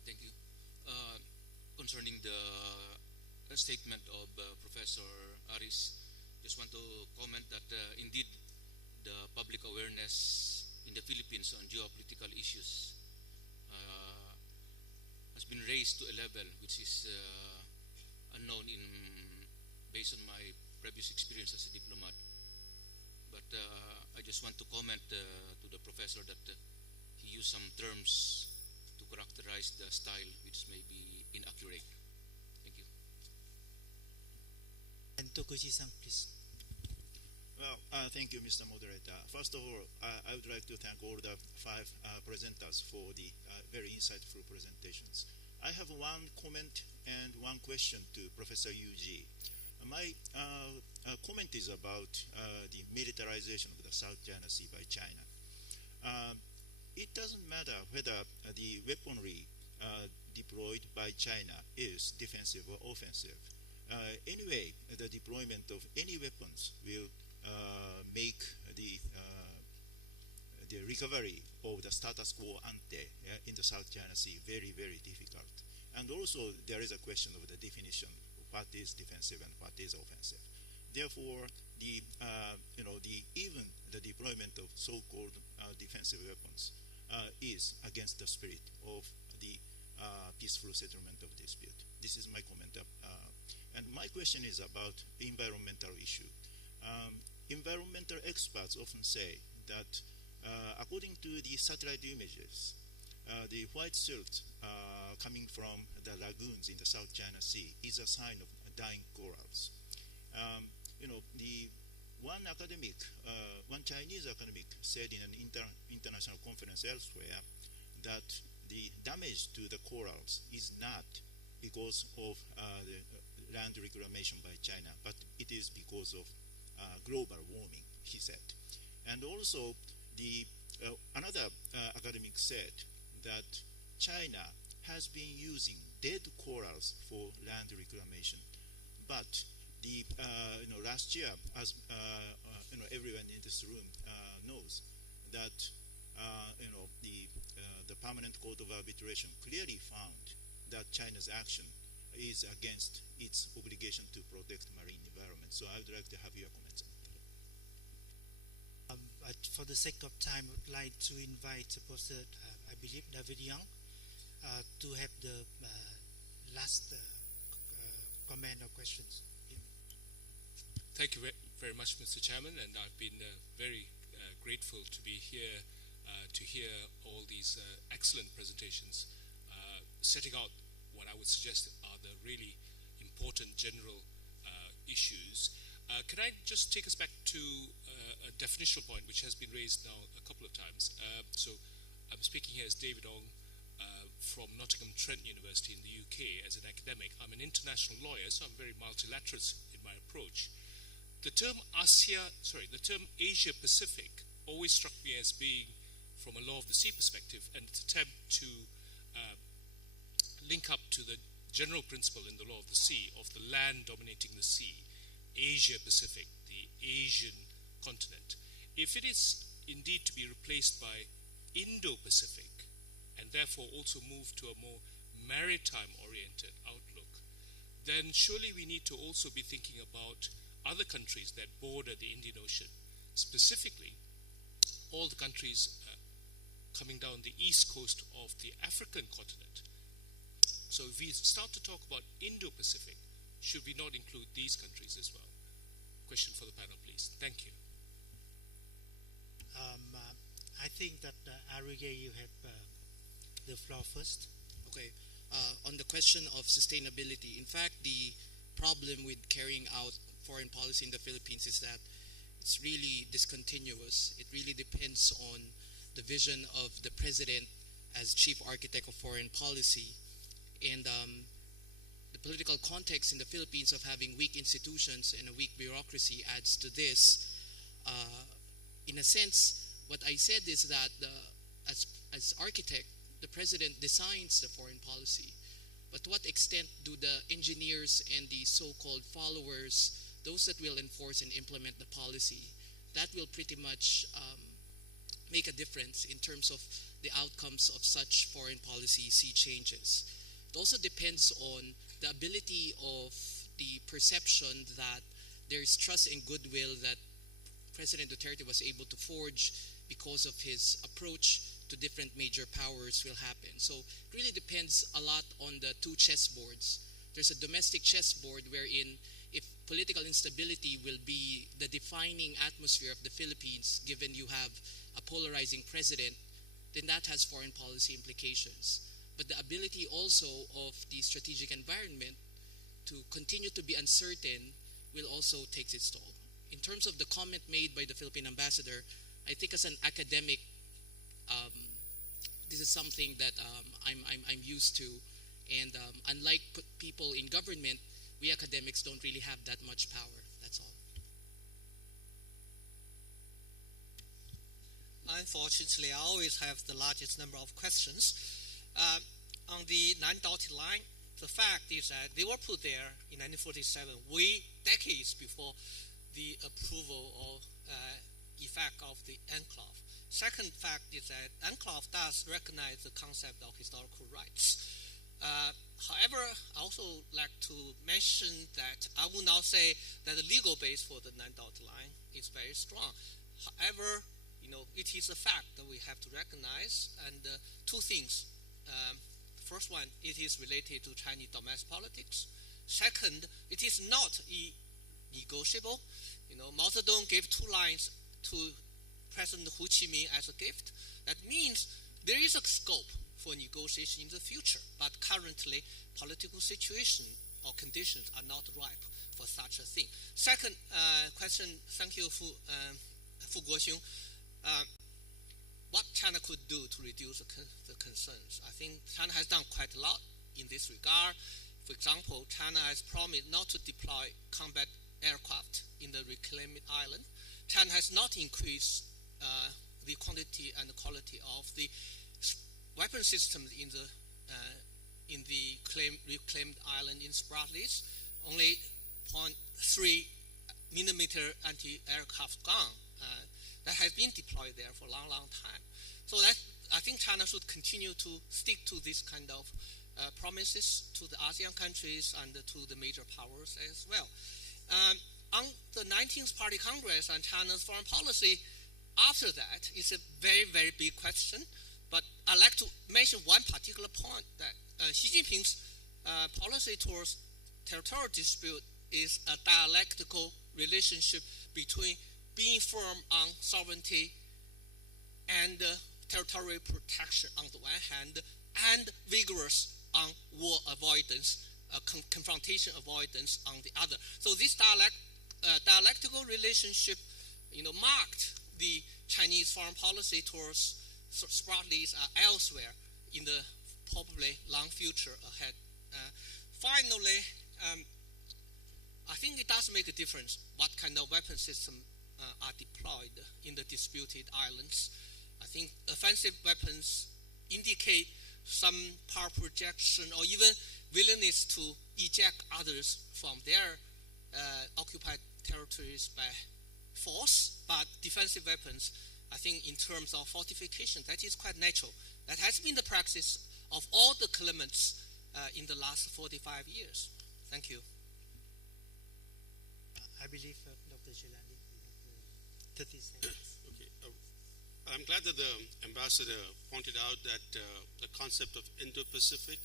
Thank you. Concerning the statement of Professor Aris, just want to comment that indeed the public awareness in the Philippines on geopolitical issues has been raised to a level which is unknown based on my previous experience as a diplomat. But I just want to comment to the professor that he used some terms to characterize the style which may be inaccurate. Thank you. And Tokuji-san, please. Well, thank you, Mr. Moderator. First of all, I would like to thank all the five presenters for the very insightful presentations. I have one comment and one question to Professor Yuji. My comment is about the militarization of the South China Sea by China. It doesn't matter whether the weaponry deployed by China is defensive or offensive. Anyway, the deployment of any weapons will make the recovery of the status quo ante in the South China Sea very, very difficult. And also there is a question of the definition of what is defensive and what is offensive. Therefore, even the deployment of so-called defensive weapons is against the spirit of the peaceful settlement of dispute. This is my comment. And my question is about environmental issue. Environmental experts often say that according to the satellite images, the white silt coming from the lagoons in the South China Sea is a sign of dying corals. The one Chinese academic said in an international conference elsewhere that the damage to the corals is not because of the land reclamation by China, but it is because of global warming, he said. And also, another academic said that China has been using dead corals for land reclamation, but last year, as everyone in this room knows, that the Permanent Court of Arbitration clearly found that China's action is against its obligation to protect marine environment. So I would like to have your comments. For the sake of time, I would like to invite Professor, I believe, David Young, to have the last comment or questions. Thank you very much, Mr. Chairman, and I've been very grateful to be here to hear all these excellent presentations, setting out what I would suggest are the really important general issues. Can I just take us back to a definitional point which has been raised now a couple of times? So I'm speaking here as David Ong from Nottingham Trent University in the UK as an academic. I'm an international lawyer, so I'm very multilateralist in my approach. The term Asia-Pacific always struck me as being, from a law of the sea perspective, an attempt to link up to the general principle in the law of the sea of the land dominating the sea, Asia-Pacific, the Asian continent. If it is indeed to be replaced by Indo-Pacific, and therefore also move to a more maritime-oriented outlook, then surely we need to also be thinking about other countries that border the Indian Ocean, specifically all the countries coming down the east coast of the African continent. So if we start to talk about Indo-Pacific, should we not include these countries as well? Question for the panel, please. Thank you. I think that Arige, you have the floor first. Okay. On the question of sustainability, in fact, the problem with carrying out foreign policy in the Philippines is that it's really discontinuous. It really depends on the vision of the president as chief architect of foreign policy. And the political context in the Philippines of having weak institutions and a weak bureaucracy adds to this. In a sense, what I said is that as architect, the president designs the foreign policy. But to what extent do the engineers and the so-called followers, those that will enforce and implement the policy, that will pretty much make a difference in terms of the outcomes of such foreign policy sea changes. It also depends on the ability of the perception that there is trust and goodwill that President Duterte was able to forge because of his approach to different major powers will happen. So it really depends a lot on the two chessboards. There's a domestic chessboard wherein if political instability will be the defining atmosphere of the Philippines, given you have a polarizing president, then that has foreign policy implications. But the ability also of the strategic environment to continue to be uncertain will also take its toll. In terms of the comment made by the Philippine ambassador, I think as an academic, this is something that I'm used to. And unlike people in government, we academics don't really have that much power. That's all. Unfortunately, I always have the largest number of questions. On the 9 dotted line, the fact is that they were put there in 1947, way decades before the approval or effect of the enclave. Second fact is that enclave does recognize the concept of historical rights. However, I also like to mention that I will not say that the legal base for the 9 dotted line is very strong. However, it is a fact that we have to recognize, and two things. First one, it is related to Chinese domestic politics. Second, it is not negotiable. Mao Zedong gave 2 lines to President Ho Chi Minh as a gift. That means there is a scope for negotiation in the future, but currently political situation or conditions are not ripe for such a thing. Second question, thank you, Fu Guoxiong. What China could do to reduce the concerns? I think China has done quite a lot in this regard. For example, China has promised not to deploy combat aircraft in the reclaimed island. China has not increased the quantity and the quality of the weapon systems in the reclaimed island in Spratlys. Only 1.3 millimeter anti-aircraft gun that has been deployed there for a long, long time. So that I think China should continue to stick to this kind of promises to the ASEAN countries and to the major powers as well. On the 19th Party Congress on China's foreign policy, after that, it's a very, very big question. But I'd like to mention one particular point, that Xi Jinping's policy towards territorial dispute is a dialectical relationship between being firm on sovereignty and territorial protection on the one hand, and vigorous on war avoidance, confrontation avoidance on the other. So this dialectical relationship, marked the Chinese foreign policy towards Spratlys elsewhere in the probably long future ahead. Finally, I think it does make a difference what kind of weapon system are deployed in the disputed islands. I think offensive weapons indicate some power projection or even willingness to eject others from their occupied territories by force, but defensive weapons, I think in terms of fortification, that is quite natural. That has been the practice of all the claimants in the last 45 years. Thank you. I believe Dr. Chellaney, 30 seconds. Okay. I'm glad that the ambassador pointed out that the concept of Indo-Pacific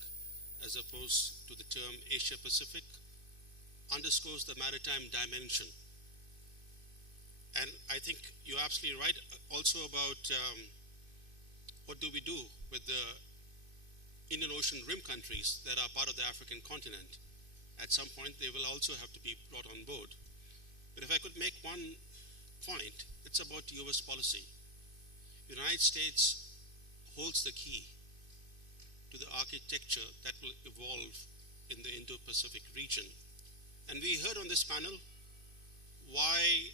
as opposed to the term Asia-Pacific underscores the maritime dimension. And I think you're absolutely right also about what do we do with the Indian Ocean rim countries that are part of the African continent. At some point, they will also have to be brought on board. But if I could make one point, it's about U.S. policy. The United States holds the key to the architecture that will evolve in the Indo-Pacific region. And we heard on this panel why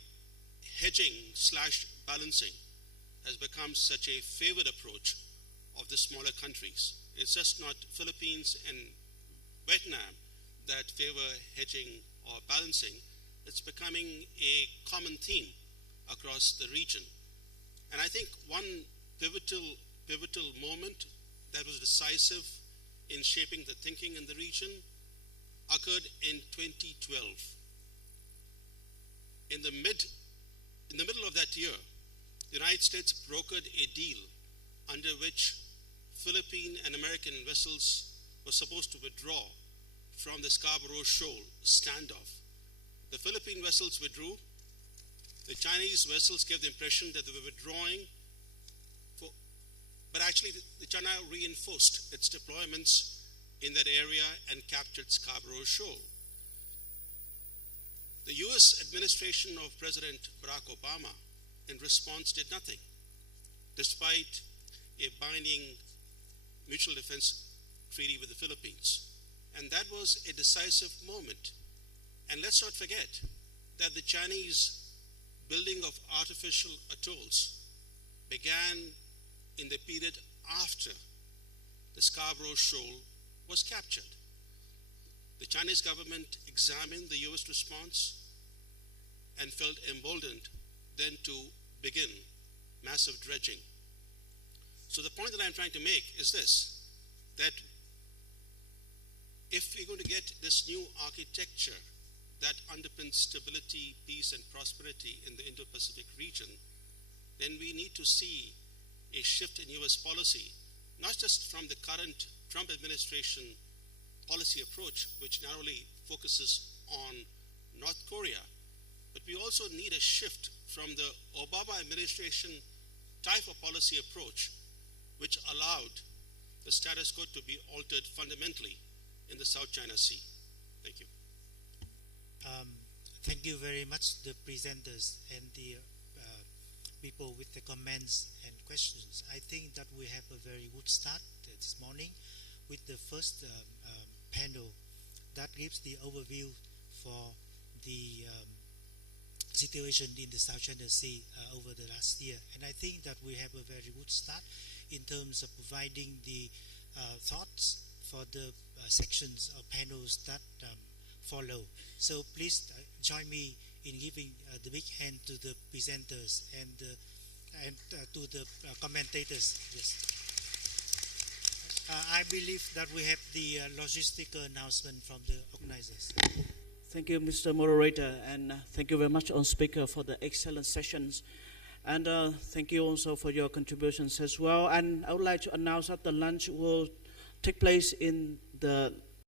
hedging/balancing has become such a favored approach of the smaller countries. It's just not Philippines and Vietnam that favor hedging or balancing. It's becoming a common theme across the region. And I think one pivotal moment that was decisive in shaping the thinking in the region occurred in 2012. In the middle of that year, the United States brokered a deal under which Philippine and American vessels were supposed to withdraw from the Scarborough Shoal standoff. The Philippine vessels withdrew. The Chinese vessels gave the impression that they were withdrawing, but actually the China reinforced its deployments in that area and captured Scarborough Shoal. The US administration of President Barack Obama in response did nothing, despite a binding mutual defense treaty with the Philippines. And that was a decisive moment. And let's not forget that the Chinese building of artificial atolls began in the period after the Scarborough Shoal was captured. The Chinese government examined the US response and felt emboldened then to begin massive dredging. So the point that I'm trying to make is this, that if we're going to get this new architecture that underpins stability, peace, and prosperity in the Indo-Pacific region, then we need to see a shift in US policy, not just from the current Trump administration policy approach, which narrowly focuses on North Korea, but we also need a shift from the Obama administration type of policy approach, which allowed the status quo to be altered fundamentally in the South China Sea. Thank you. Thank you very much, the presenters and the people with the comments and questions. I think that we have a very good start this morning with the first panel that gives the overview for the situation in the South China Sea over the last year. And I think that we have a very good start in terms of providing the thoughts for the sections or panels that follow. So please join me in giving the big hand to the presenters and to the commentators. Yes. I believe that we have the logistical announcement from the organizers. Thank you, Mr. Moderator, and thank you very much, on speaker, for the excellent sessions. And thank you also for your contributions as well. And I would like to announce that the lunch will take place in the